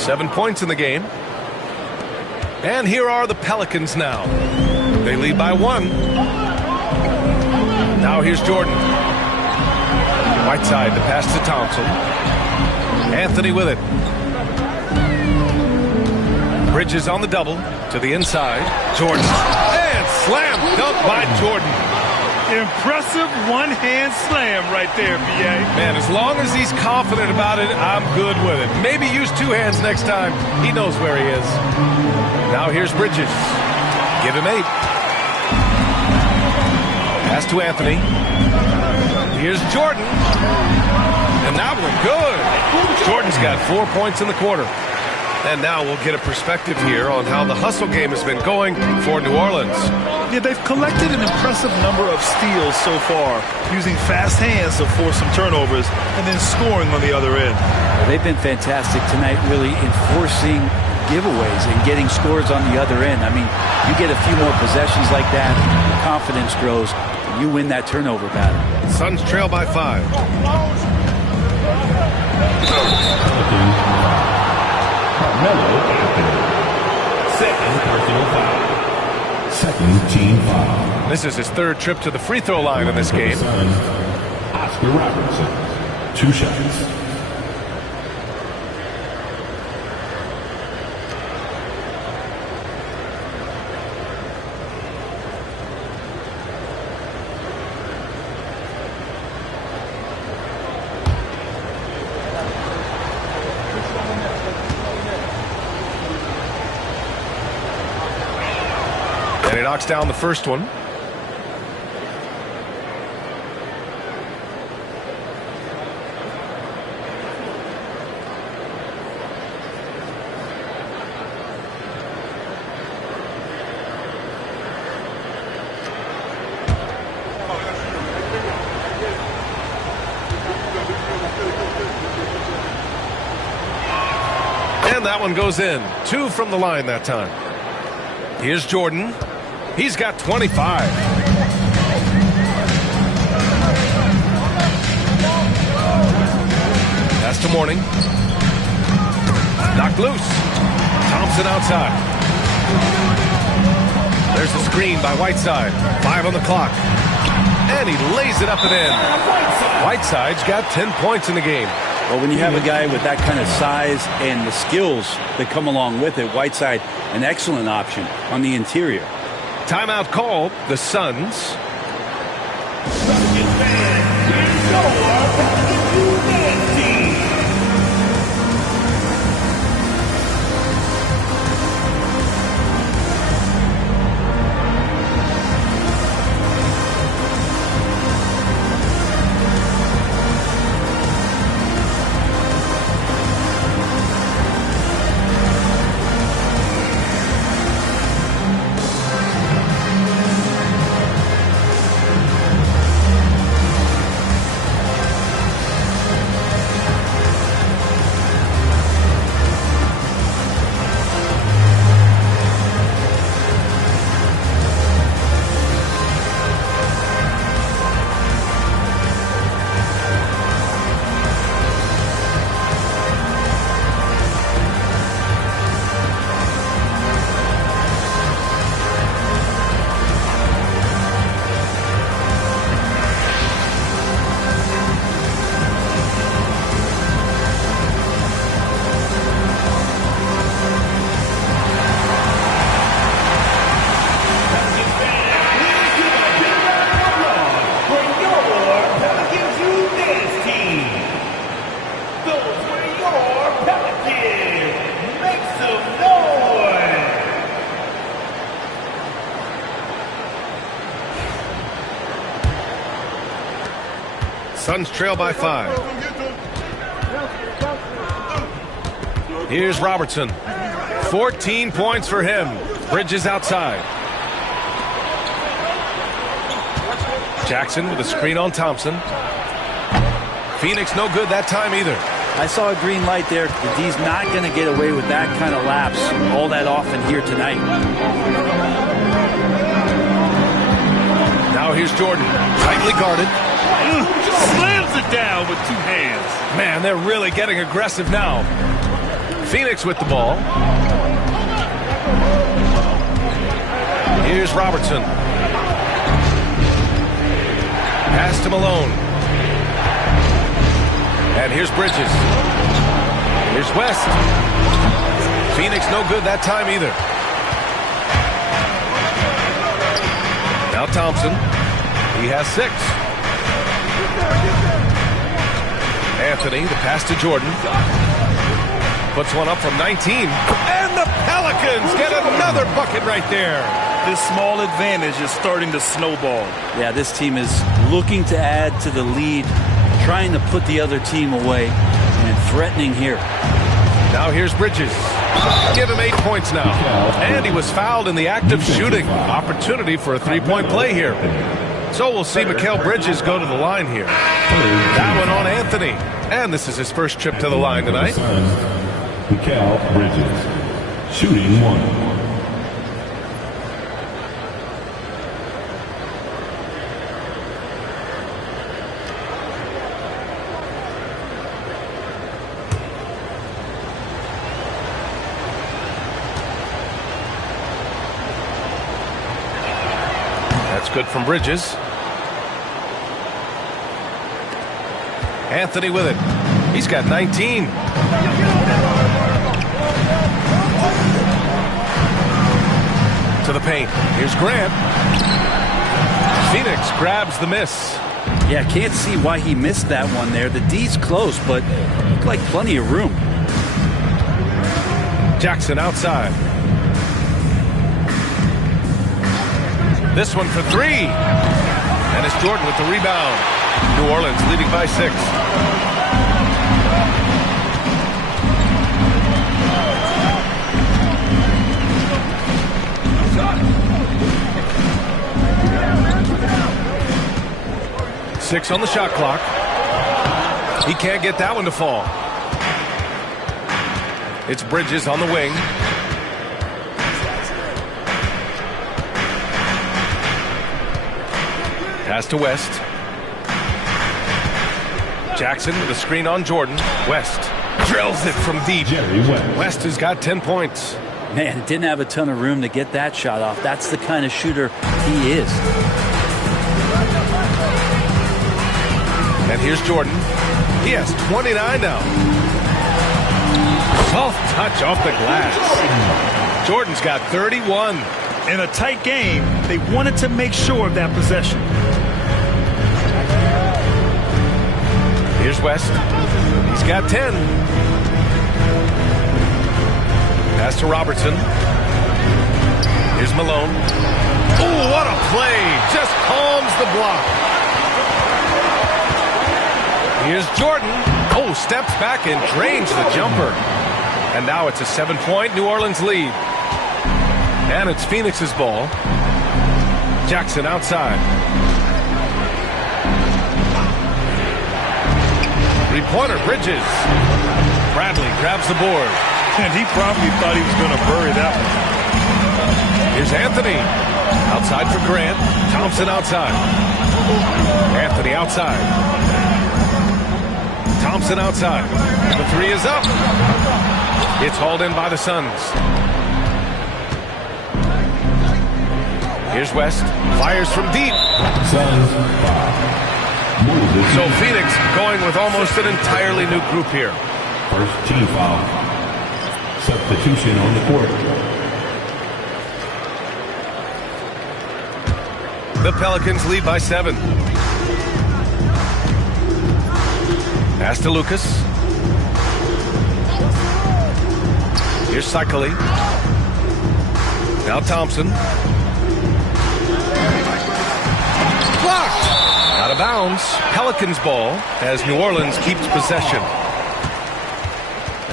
7 points in the game. And here are the Pelicans now. They lead by 1. Now here's Jordan. Whiteside to pass to Thompson. Anthony with it. Bridges on the double to the inside. Jordan. And slam dunk by Jordan. Impressive one-hand slam right there, B.A. Man, as long as he's confident about it, I'm good with it. Maybe use 2 hands next time. He knows where he is. Now here's Bridges. Give him 8. Pass to Anthony. Here's Jordan. And that one good. Jordan's got 4 points in the quarter. And now we'll get a perspective here on how the hustle game has been going for New Orleans. Yeah, they've collected an impressive number of steals so far, using fast hands to force some turnovers and then scoring on the other end. They've been fantastic tonight, really enforcing giveaways and getting scores on the other end. I mean, you get a few more possessions like that, confidence grows, and you win that turnover battle. Suns trail by 5. Carmelo Anthony. Second personal foul. Second team foul. This is his 3rd trip to the free throw line in this game. Suns, Oscar Robertson. 2 shots. And he knocks down the first one. And that one goes in. 2 from the line that time. Here's Jordan. He's got 25. Pass to Mourning. Knocked loose. Thompson outside. There's the screen by Whiteside. 5 on the clock. And he lays it up and in. Whiteside's got 10 points in the game. Well, when you have a guy with that kind of size and the skills that come along with it, Whiteside, an excellent option on the interior. Timeout called. The Suns. Suns trail by 5. Here's Robertson. 14 points for him. Bridges outside. Jackson with a screen on Thompson. Phoenix no good that time either. I saw a green light there. The D's not going to get away with that kind of lapse all that often here tonight. Now here's Jordan. Tightly guarded. Slams it down with 2 hands. Man, they're really getting aggressive now. Phoenix with the ball. Here's Robertson. Pass to Malone. And here's Bridges. Here's West. Phoenix no good that time either. Now Thompson. He has 6. Anthony, the pass to Jordan. Puts one up from 19. And the Pelicans get another bucket right there. This small advantage is starting to snowball. Yeah, this team is looking to add to the lead, trying to put the other team away, and threatening here. Now here's Bridges. Give him 8 points now. And he was fouled in the act of shooting. Opportunity for a 3-point play here. So we'll see Mikal Bridges go to the line here. That one on Anthony. And this is his first trip to the line tonight. Mikal Bridges, shooting 1. That's good from Bridges. Anthony with it. He's got 19. To the paint. Here's Grant. Phoenix grabs the miss. Yeah, can't see why he missed that one there. The D's close, but looked like plenty of room. Jackson outside. This one for 3. And it's Jordan with the rebound. New Orleans leading by 6. Six on the shot clock. He can't get that one to fall. It's Bridges on the wing. Pass to West. Jackson with a screen on Jordan. West drills it from deep. West has got 10 points. Man, didn't have a ton of room to get that shot off. That's the kind of shooter he is. And here's Jordan. He has 29 now. Soft touch off the glass. Jordan's got 31. In a tight game, they wanted to make sure of that possession. Here's West. He's got 10. Pass to Robertson. Here's Malone. Oh, what a play. Just calms the block. Here's Jordan. Oh, steps back and drains the jumper. And now it's a 7-point New Orleans lead. And it's Phoenix's ball. Jackson outside. 3-pointer, Bridges. Bradley grabs the board. And he probably thought he was going to bury that one. Here's Anthony. Outside for Grant. Thompson outside. Anthony outside. Thompson outside. The 3 is up. It's hauled in by the Suns. Here's West. Fires from deep. So Phoenix going with almost an entirely new group here. First team foul. Substitution on the court. The Pelicans lead by 7. Pass to Lucas. Here's Cycli. Now Thompson. Blocked. Got Out of bounds. Pelicans ball as New Orleans keeps possession.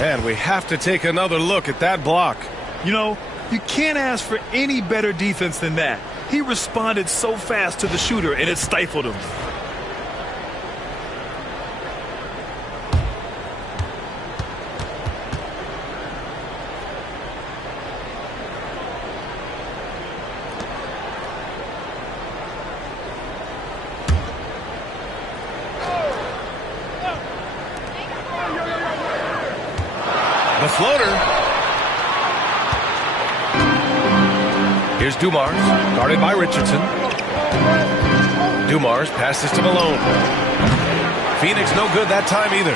And we have to take another look at that block. You know, you can't ask for any better defense than that. He responded so fast to the shooter, and it stifled him. The floater. Here's Dumars, guarded by Richardson. Dumars passes to Malone. Phoenix no good that time either.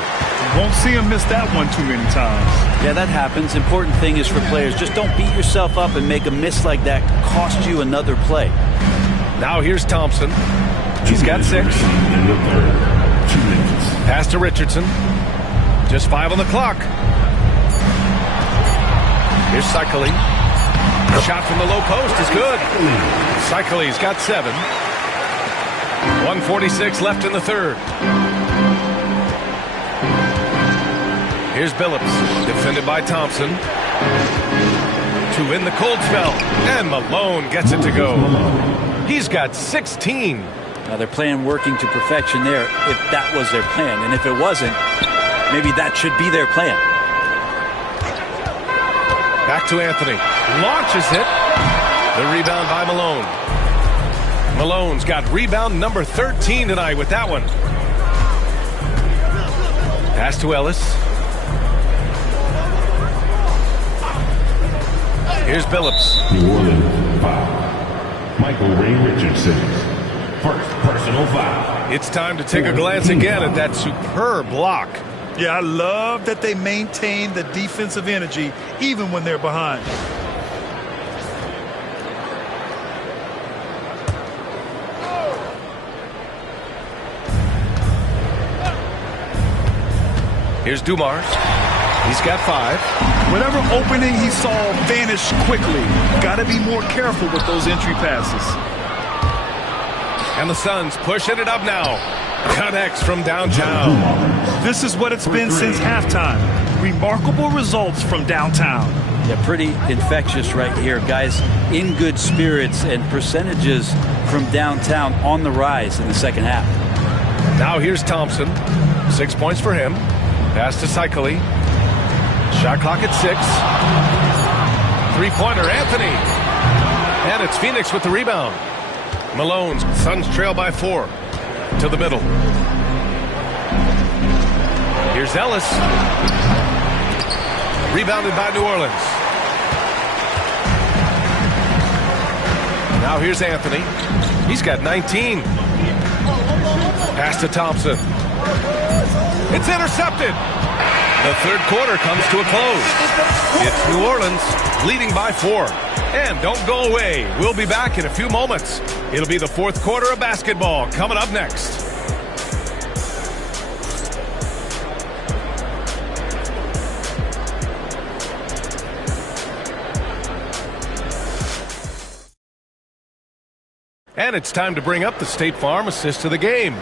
Won't see him miss that one too many times. Yeah, that happens. Important thing is for players, just don't beat yourself up and make a miss like that cost you another play. Now here's Thompson. He's got 6. In the third. 2 minutes. Pass to Richardson. Just 5 on the clock. Here's Cycling. Shot from the low post is good. Cycling's got 7. 1:46 left in the third. Here's Billups, defended by Thompson. To win the cold spell. And Malone gets it to go. He's got 16. Now they're playing working to perfection there if that was their plan. And if it wasn't, maybe that should be their plan. Back to Anthony. Launches it. The rebound by Malone. Malone's got rebound number 13 tonight with that one. Pass to Ellis. Here's Billups. New Orleans foul. Michael Ray Richardson. First personal foul. It's time to take a glance again at that superb block. Yeah, I love that they maintain the defensive energy even when they're behind. Here's Dumars. He's got 5. Whatever opening he saw vanished quickly. Got to be more careful with those entry passes. And the Suns pushing it up now. Connects from downtown. This is what it's been since halftime. Remarkable results from downtown. Yeah, pretty infectious right here. Guys in good spirits and percentages from downtown on the rise in the second half. Now here's Thompson. 6 points for him. Pass to Cycling. Shot clock at 6. 3-pointer, Anthony. And it's Phoenix with the rebound. Malone's Suns trail by 4. To the middle. Here's Ellis. Rebounded by New Orleans. Now here's Anthony. He's got 19. Pass to Thompson. It's intercepted. The third quarter comes to a close. It's New Orleans leading by 4. And don't go away. We'll be back in a few moments. It'll be the fourth quarter of basketball coming up next. And it's time to bring up the State Farm assist to the game.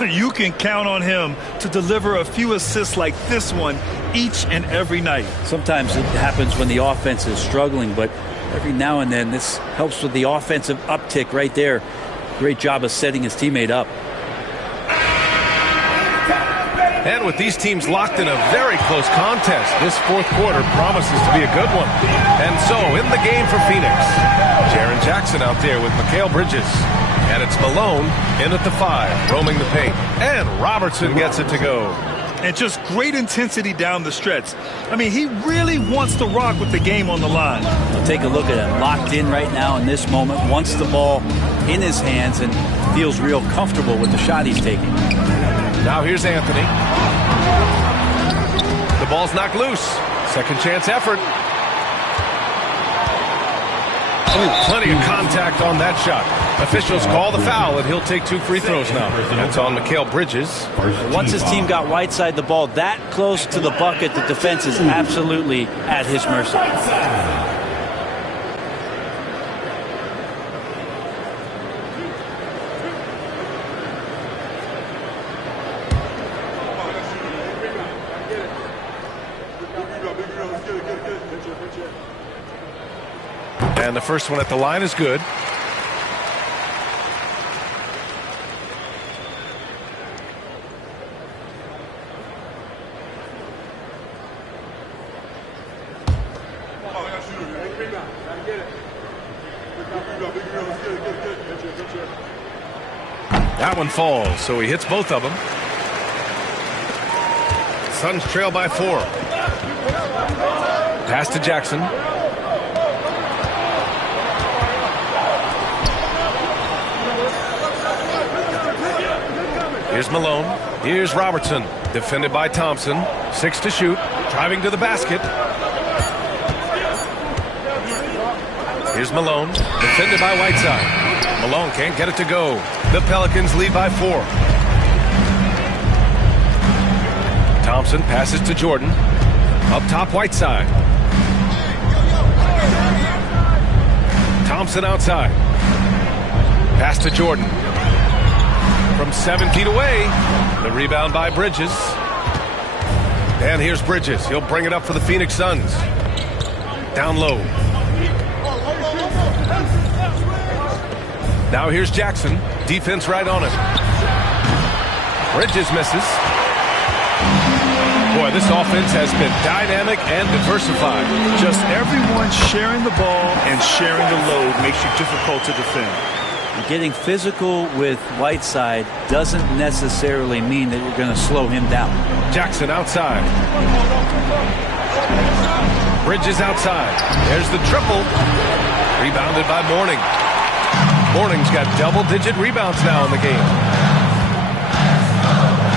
You can count on him to deliver a few assists like this one each and every night. Sometimes it happens when the offense is struggling, but every now and then this helps with the offensive uptick right there. Great job of setting his teammate up. And with these teams locked in a very close contest, this fourth quarter promises to be a good one. And so, in the game for Phoenix, Jaren Jackson out there with Mikal Bridges. And it's Malone in at the 5, roaming the paint. And Robertson gets it to go. And just great intensity down the stretch. I mean, he really wants to rock with the game on the line. Well, take a look at him. Locked in right now in this moment. Wants the ball in his hands and feels real comfortable with the shot he's taking. Now here's Anthony. The ball's knocked loose. Second chance effort. Oh, plenty of contact on that shot. Officials call the foul, and he'll take 2 free throws now. That's on Mikal Bridges. Once his team got right side the ball that close to the bucket, the defense is absolutely at his mercy. And the first one at the line is good. That one falls, so he hits both of them. Suns trail by 4. Pass to Jackson. Here's Malone. Here's Robertson. Defended by Thompson. 6 to shoot. Driving to the basket. Here's Malone. Defended by Whiteside. Malone can't get it to go. The Pelicans lead by 4. Thompson passes to Jordan. Up top, Whiteside. Thompson outside. Pass to Jordan. From 7 feet away. The rebound by Bridges. And here's Bridges. He'll bring it up for the Phoenix Suns. Down low. Now here's Jackson. Defense right on him. Bridges misses. Boy, this offense has been dynamic and diversified. Just everyone sharing the ball and sharing the load makes you difficult to defend. Getting physical with Whiteside doesn't necessarily mean that you're going to slow him down. Jackson outside. Bridges outside. There's the triple. Rebounded by Mourning. Mourning's got double-digit rebounds now in the game.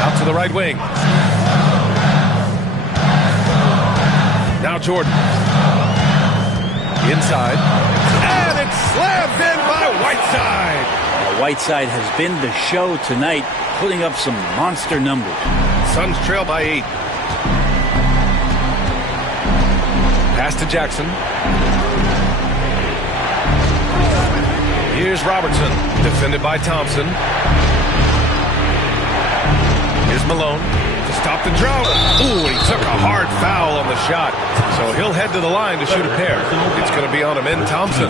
Out to the right wing. Now Jordan. Inside. And it's slammed in by Whiteside. Whiteside has been the show tonight, putting up some monster numbers. Suns trail by 8. Pass to Jackson. Here's Robertson, defended by Thompson. Here's Malone to stop the drought. Ooh, he took a hard foul on the shot. So he'll head to the line to shoot a pair. It's going to be on him in Thompson.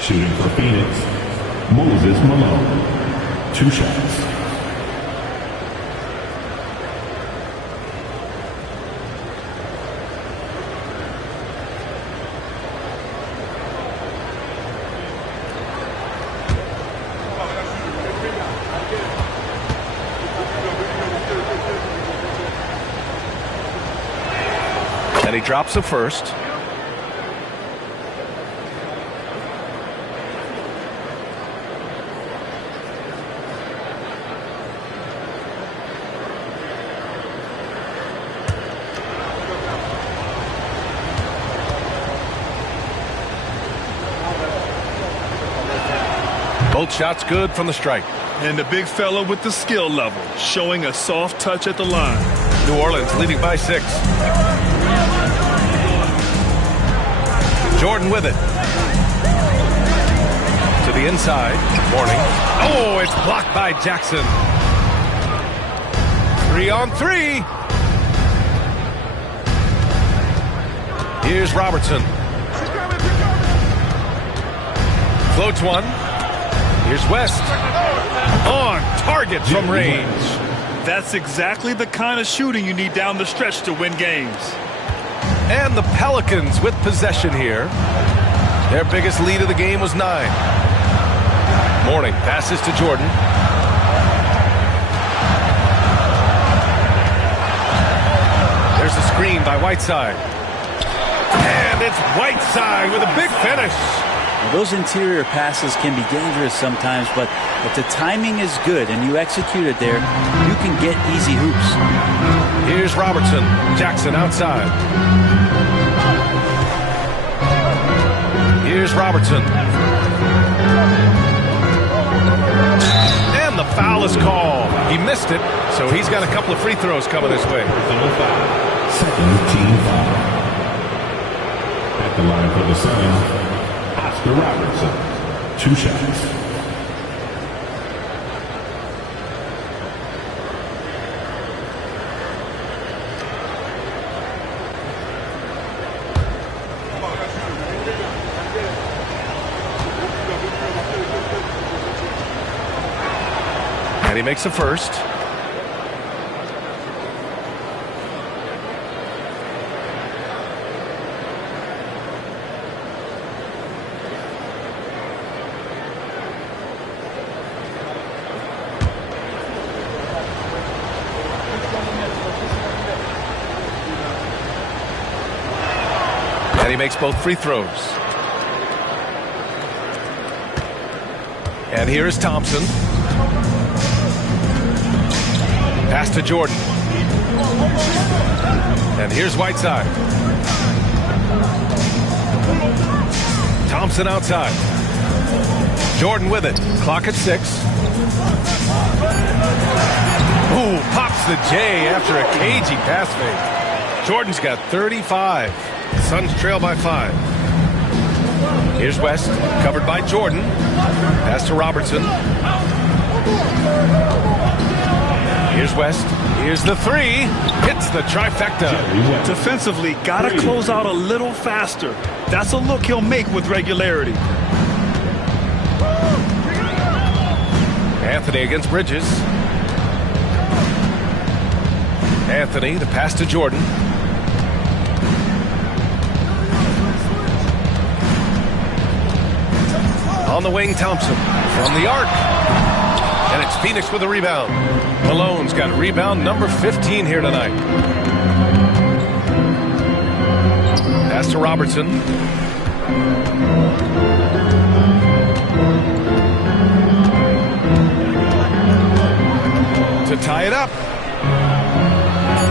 Shooting for Phoenix, Moses Malone. 2 shots. And he drops the first. Both shots good from the strike. And the big fella with the skill level, showing a soft touch at the line. New Orleans leading by 6. Jordan with it. To the inside. Mourning. Oh, it's blocked by Jackson. 3-on-3. Here's Robertson. Floats one. Here's West. On target from range. That's exactly the kind of shooting you need down the stretch to win games. And the Pelicans with possession here. Their biggest lead of the game was 9. Mourning passes to Jordan. There's a screen by Whiteside. And it's Whiteside with a big finish. Those interior passes can be dangerous sometimes, but if the timing is good and you execute it there, you can get easy hoops. Here's Robertson. Jackson outside. Here's Robertson. And the foul is called. He missed it, so he's got a couple of free throws coming his way. Second team foul. At the line for the Suns, Robertson. 2 shots. And he makes the first. And he makes both free throws. And here's Thompson. Pass to Jordan. And here's Whiteside. Thompson outside. Jordan with it. Clock at 6. Ooh, pops the J after a cagey pass fake. Jordan's got 35. Suns trail by 5. Here's West, covered by Jordan. Pass to Robertson. Here's West. Here's the 3. Hits the trifecta. Defensively, got to close out a little faster. That's a look he'll make with regularity. Anthony against Bridges. Anthony, the pass to Jordan. On the wing, Thompson from the arc. And it's Phoenix with a rebound. Malone's got rebound number 15 here tonight. Pass to Robertson. To tie it up.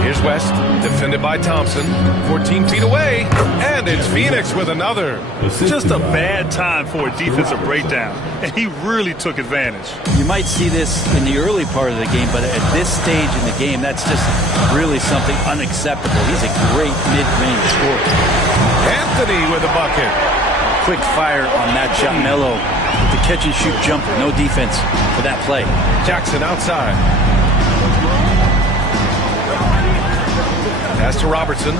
Here's West, defended by Thompson. 14 feet away, and it's Phoenix with another. Just a bad time for a defensive breakdown, and he really took advantage. You might see this in the early part of the game, but at this stage in the game, that's just really something unacceptable. He's a great mid-range scorer. Anthony with a bucket. Quick fire on that shot. Melo with the catch-and-shoot jumper. No defense for that play. Jackson outside. Pass to Robertson.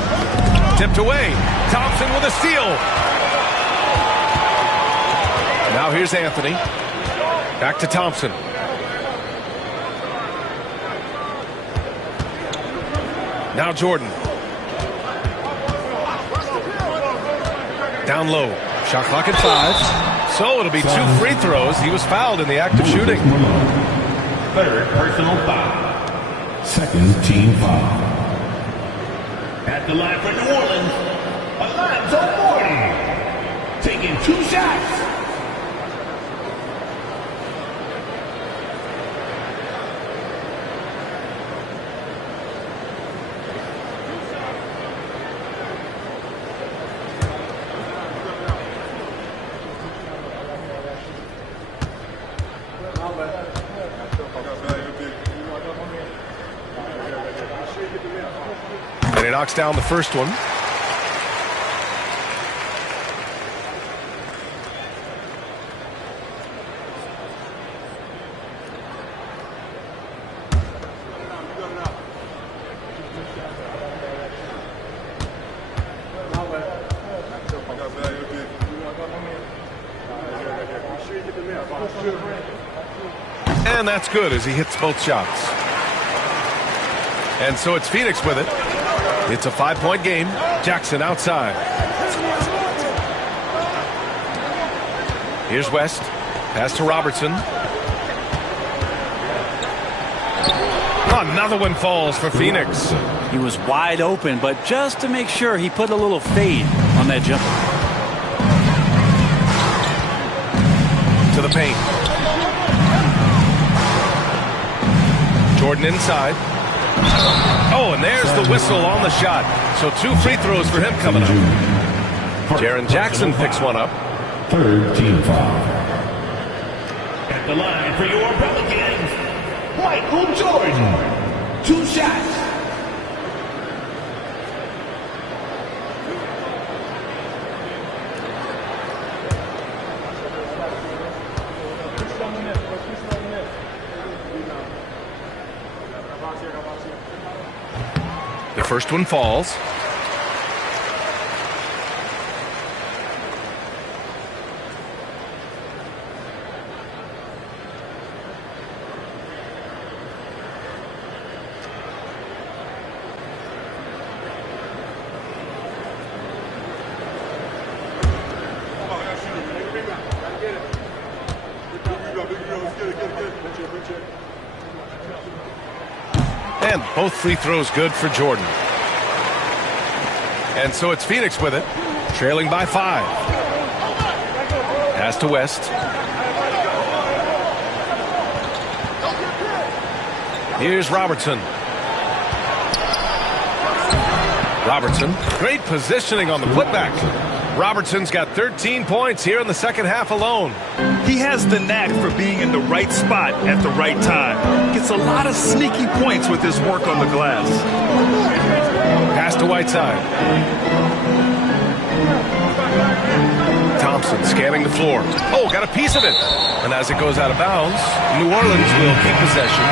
Tipped away. Thompson with a steal. Now here's Anthony. Back to Thompson. Now Jordan. Down low. Shot clock at 5. So it'll be 2 free throws. He was fouled in the act of shooting. Third personal foul. Second team foul. At the line for New Orleans, Alonzo Mourning, taking 2 shots. And he knocks down the first one. And that's good as he hits both shots. And so it's Phoenix with it. It's a 5-point game. Jackson outside. Here's West. Pass to Robertson. Another one falls for Phoenix. He was wide open, but just to make sure, he put a little fade on that jumper. To the paint. Jordan inside. Oh, and there's the whistle on the shot. So 2 free throws for him coming up. Jaren Jackson picks one up. Third team foul. At the line for your Pelicans, Michael Jordan, 2 shots. The first one falls. And both free throws good for Jordan. And so it's Phoenix with it, trailing by 5. Pass to West. Here's Robertson. Great positioning on the putback. Robertson's got 13 points here in the second half alone. He has the knack for being in the right spot at the right time. Gets a lot of sneaky points with his work on the glass. Pass to Whiteside. Thompson scanning the floor. Oh, got a piece of it. And as it goes out of bounds, New Orleans will keep possession.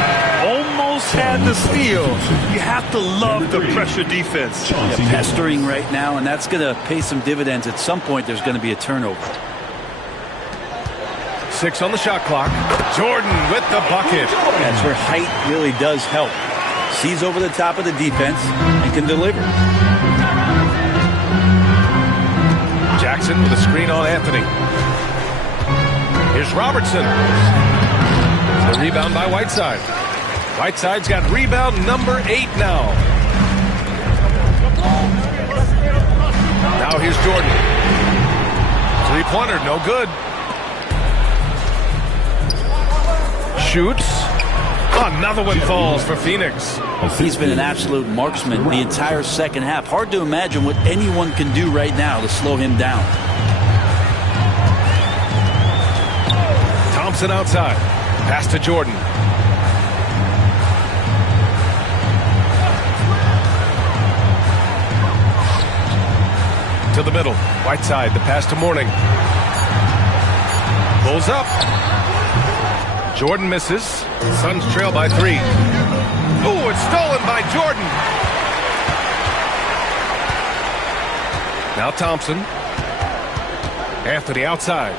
Almost had the steal. You have to love the pressure defense. Yeah, pestering right now, and that's going to pay some dividends. At some point, there's going to be a turnover. 6 on the shot clock. Jordan with the bucket. That's where height really does help. Sees over the top of the defense and can deliver. Jackson with a screen on Anthony. Here's Robertson. The rebound by Whiteside. Whiteside's got rebound number 8 now. Now here's Jordan. Three-pointer, no good. Shoots. Another one falls for Phoenix. He's been an absolute marksman the entire second half. Hard to imagine what anyone can do right now to slow him down. Thompson outside. Pass to Jordan. To the middle. Whiteside, the pass to Mourning. Pulls up. Jordan misses. Suns trail by 3. Ooh, it's stolen by Jordan. Now Thompson. Anthony outside.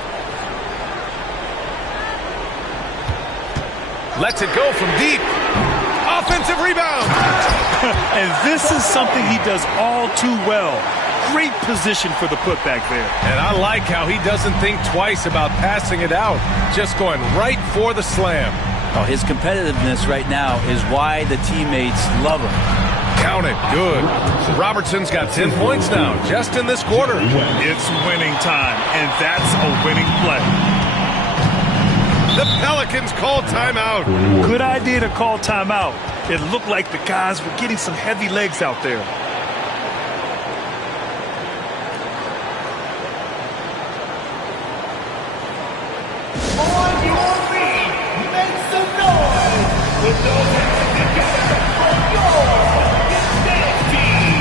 Lets it go from deep. Offensive rebound. And this is something he does all too well. Great position for the putback there. And I like how he doesn't think twice about passing it out. Just going right for the slam. Oh, his competitiveness right now is why the teammates love him. Count it. Good. Robertson's got 10 points now, just in this quarter. It's winning time, and that's a winning play. The Pelicans call timeout. Good idea to call timeout. It looked like the guys were getting some heavy legs out there. On your feet, make some noise with those hands together for your Hispanic team.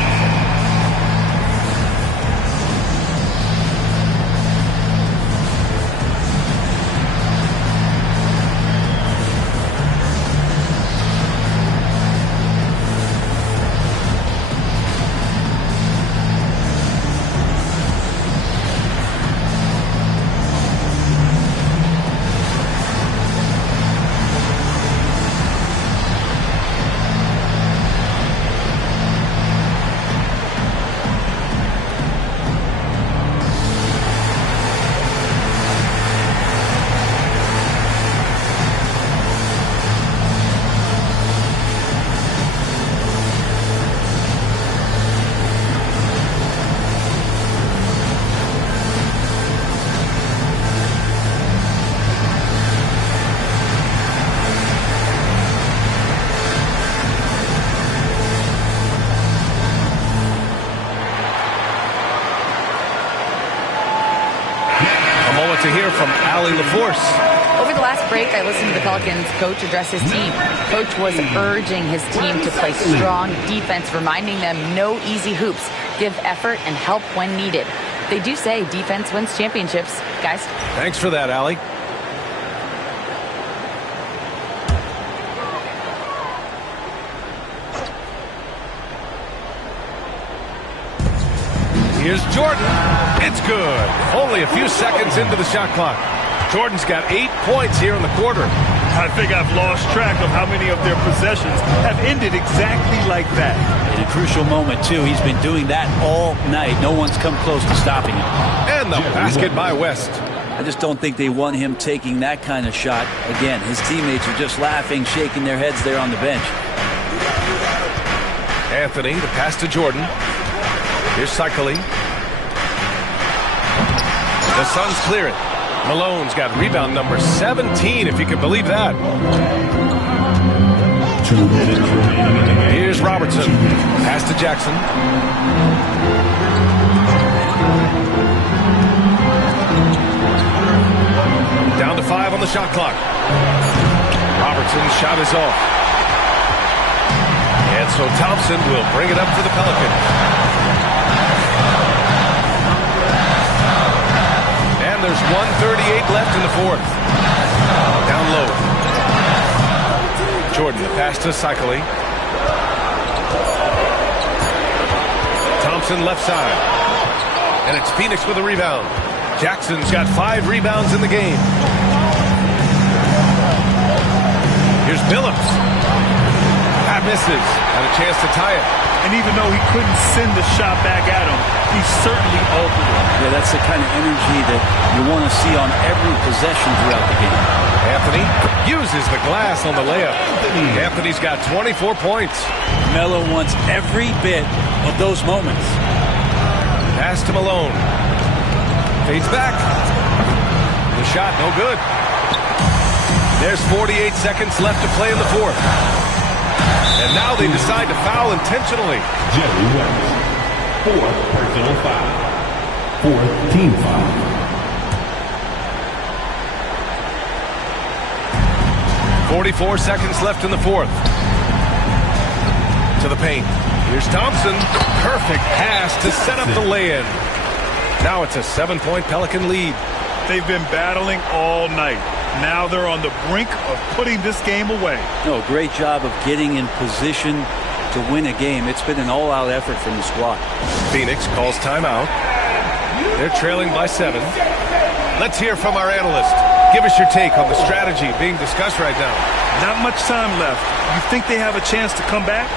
To hear from Allie LaForce. Over the last break, I listened to the Pelicans coach address his team. Coach was urging his team to play strong defense, reminding them no easy hoops, give effort, and help when needed. They do say defense wins championships, guys. Thanks for that, Allie. Here's Jordan. It's good. Only a few seconds into the shot clock. Jordan's got 8 points here in the quarter. I think I've lost track of how many of their possessions have ended exactly like that. In a crucial moment, too. He's been doing that all night. No one's come close to stopping him. And the basket by West. I just don't think they want him taking that kind of shot. Again, his teammates are just laughing, shaking their heads there on the bench. Anthony, the pass to Jordan. Here's Cycling. The Suns clear it. Malone's got rebound number 17, if you can believe that. 2 minutes remaining. Here's Robertson. Pass to Jackson. Down to 5 on the shot clock. Robertson's shot is off. And so Thompson will bring it up for the Pelicans. And there's 1:38 left in the fourth. Down low. Jordan, the pass to Cycling. Thompson left side. And it's Phoenix with a rebound. Jackson's got 5 rebounds in the game. Here's Billups. That misses. Had a chance to tie it. And even though he couldn't send the shot back at him, he certainly altered it. Yeah, that's the kind of energy that you want to see on every possession throughout the game. Anthony uses the glass on the layup. Anthony's got 24 points. Melo wants every bit of those moments. Pass to Malone. Fades back. The shot, no good. There's 48 seconds left to play in the fourth. And now they decide to foul intentionally. Jerry West. 4th personal foul. 4th team foul. 44 seconds left in the fourth. To the paint. Here's Thompson. Perfect pass to set up the lay-in. Now it's a 7-point Pelican lead. They've been battling all night. Now they're on the brink of putting this game away. No, great job of getting in position to win a game. It's been an all-out effort from the squad. Phoenix calls timeout. They're trailing by 7. Let's hear from our analyst. Give us your take on the strategy being discussed right now. Not much time left. You think they have a chance to come back?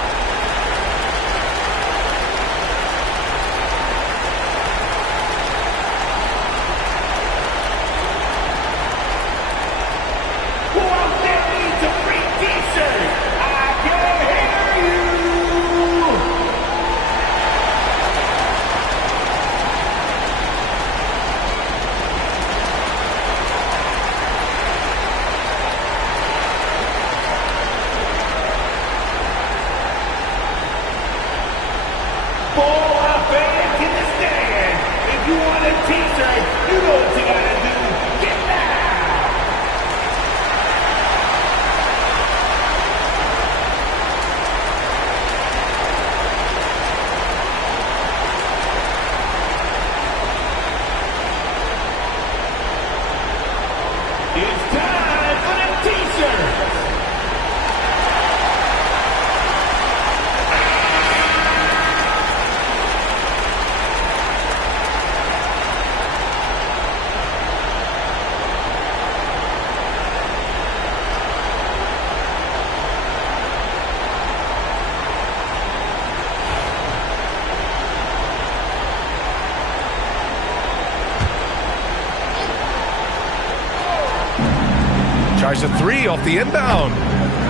Tries a 3 off the inbound.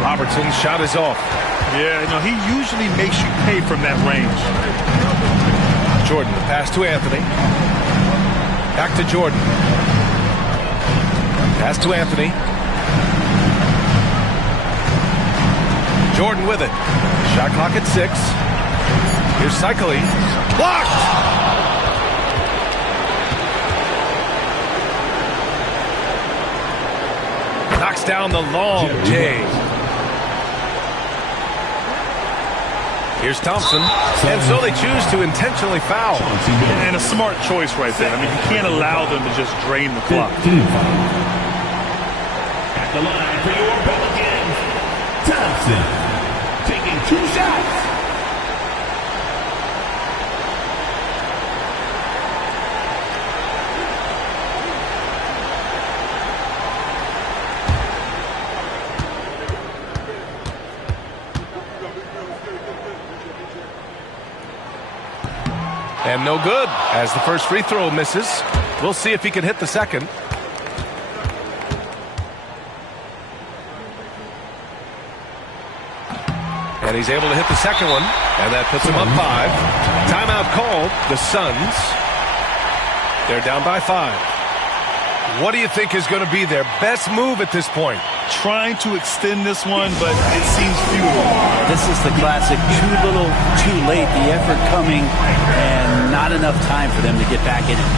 Robertson's shot is off. Yeah, you know, he usually makes you pay from that range. Jordan, the pass to Anthony. Back to Jordan. Pass to Anthony. Jordan with it. Shot clock at 6. Here's Cycling. Blocked! Knocks down the long J. Here's Thompson. And so they choose to intentionally foul. And a smart choice right there. I mean, you can't allow them to just drain the clock. At the line for your Pelicans, Thompson taking 2 shots. And no good, as the first free throw misses. We'll see if he can hit the second. And he's able to hit the second one, and that puts him up 5. Timeout called. The Suns. They're down by 5. What do you think is going to be their best move at this point? Trying to extend this one, but it seems futile. This is the classic too little, too late. The effort coming and not enough time for them to get back in it.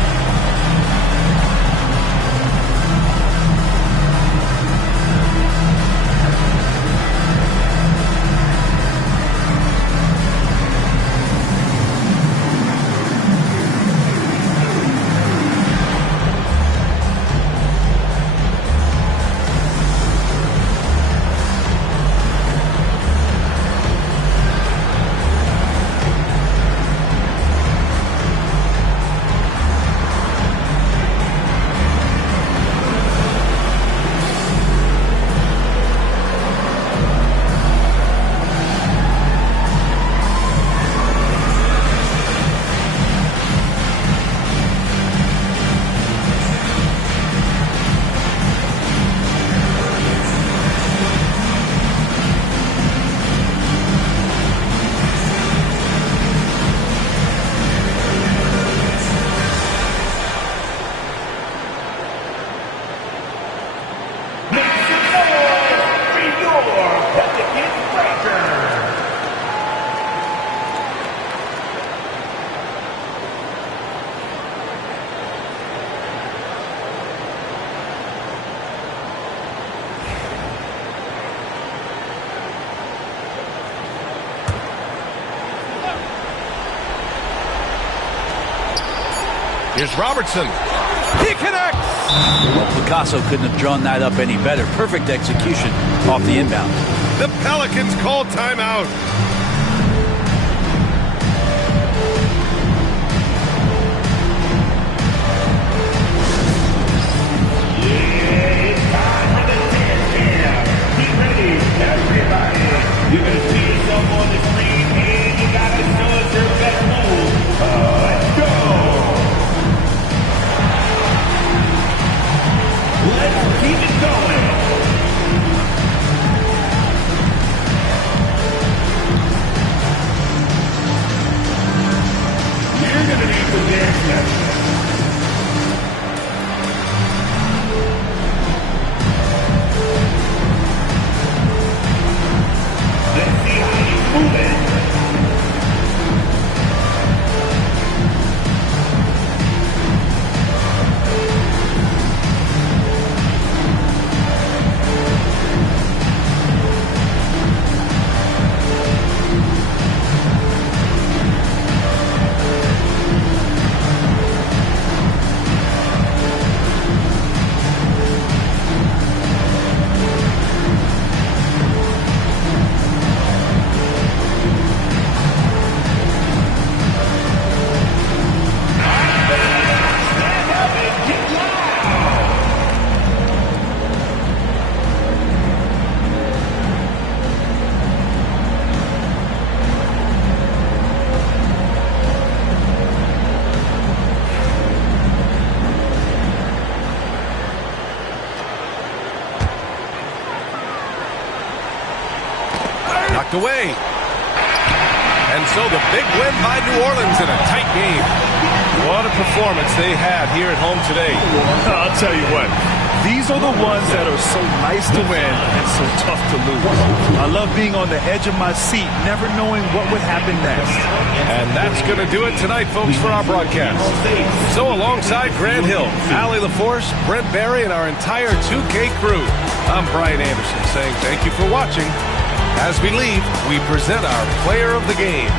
Here's Robertson. He connects! Well, Picasso couldn't have drawn that up any better. Perfect execution off the inbound. The Pelicans call timeout. Yeah, it's time for the 10-10. Get ready, everybody. You're going to see yourself on the screen, and you got to show us your best move. Let's go. Let's keep it going. You're going to need some dance steps. Let's see how you move it. Knocked away. And so the big win by New Orleans in a tight game. What a performance they had here at home today. I'll tell you what. These are the ones that are so nice to win and so tough to lose. I love being on the edge of my seat, never knowing what would happen next. And that's going to do it tonight, folks, for our broadcast. So alongside Grant Hill, Allie LaForce, Brent Barry, and our entire 2K crew, I'm Brian Anderson saying thank you for watching. As we leave, we present our player of the game.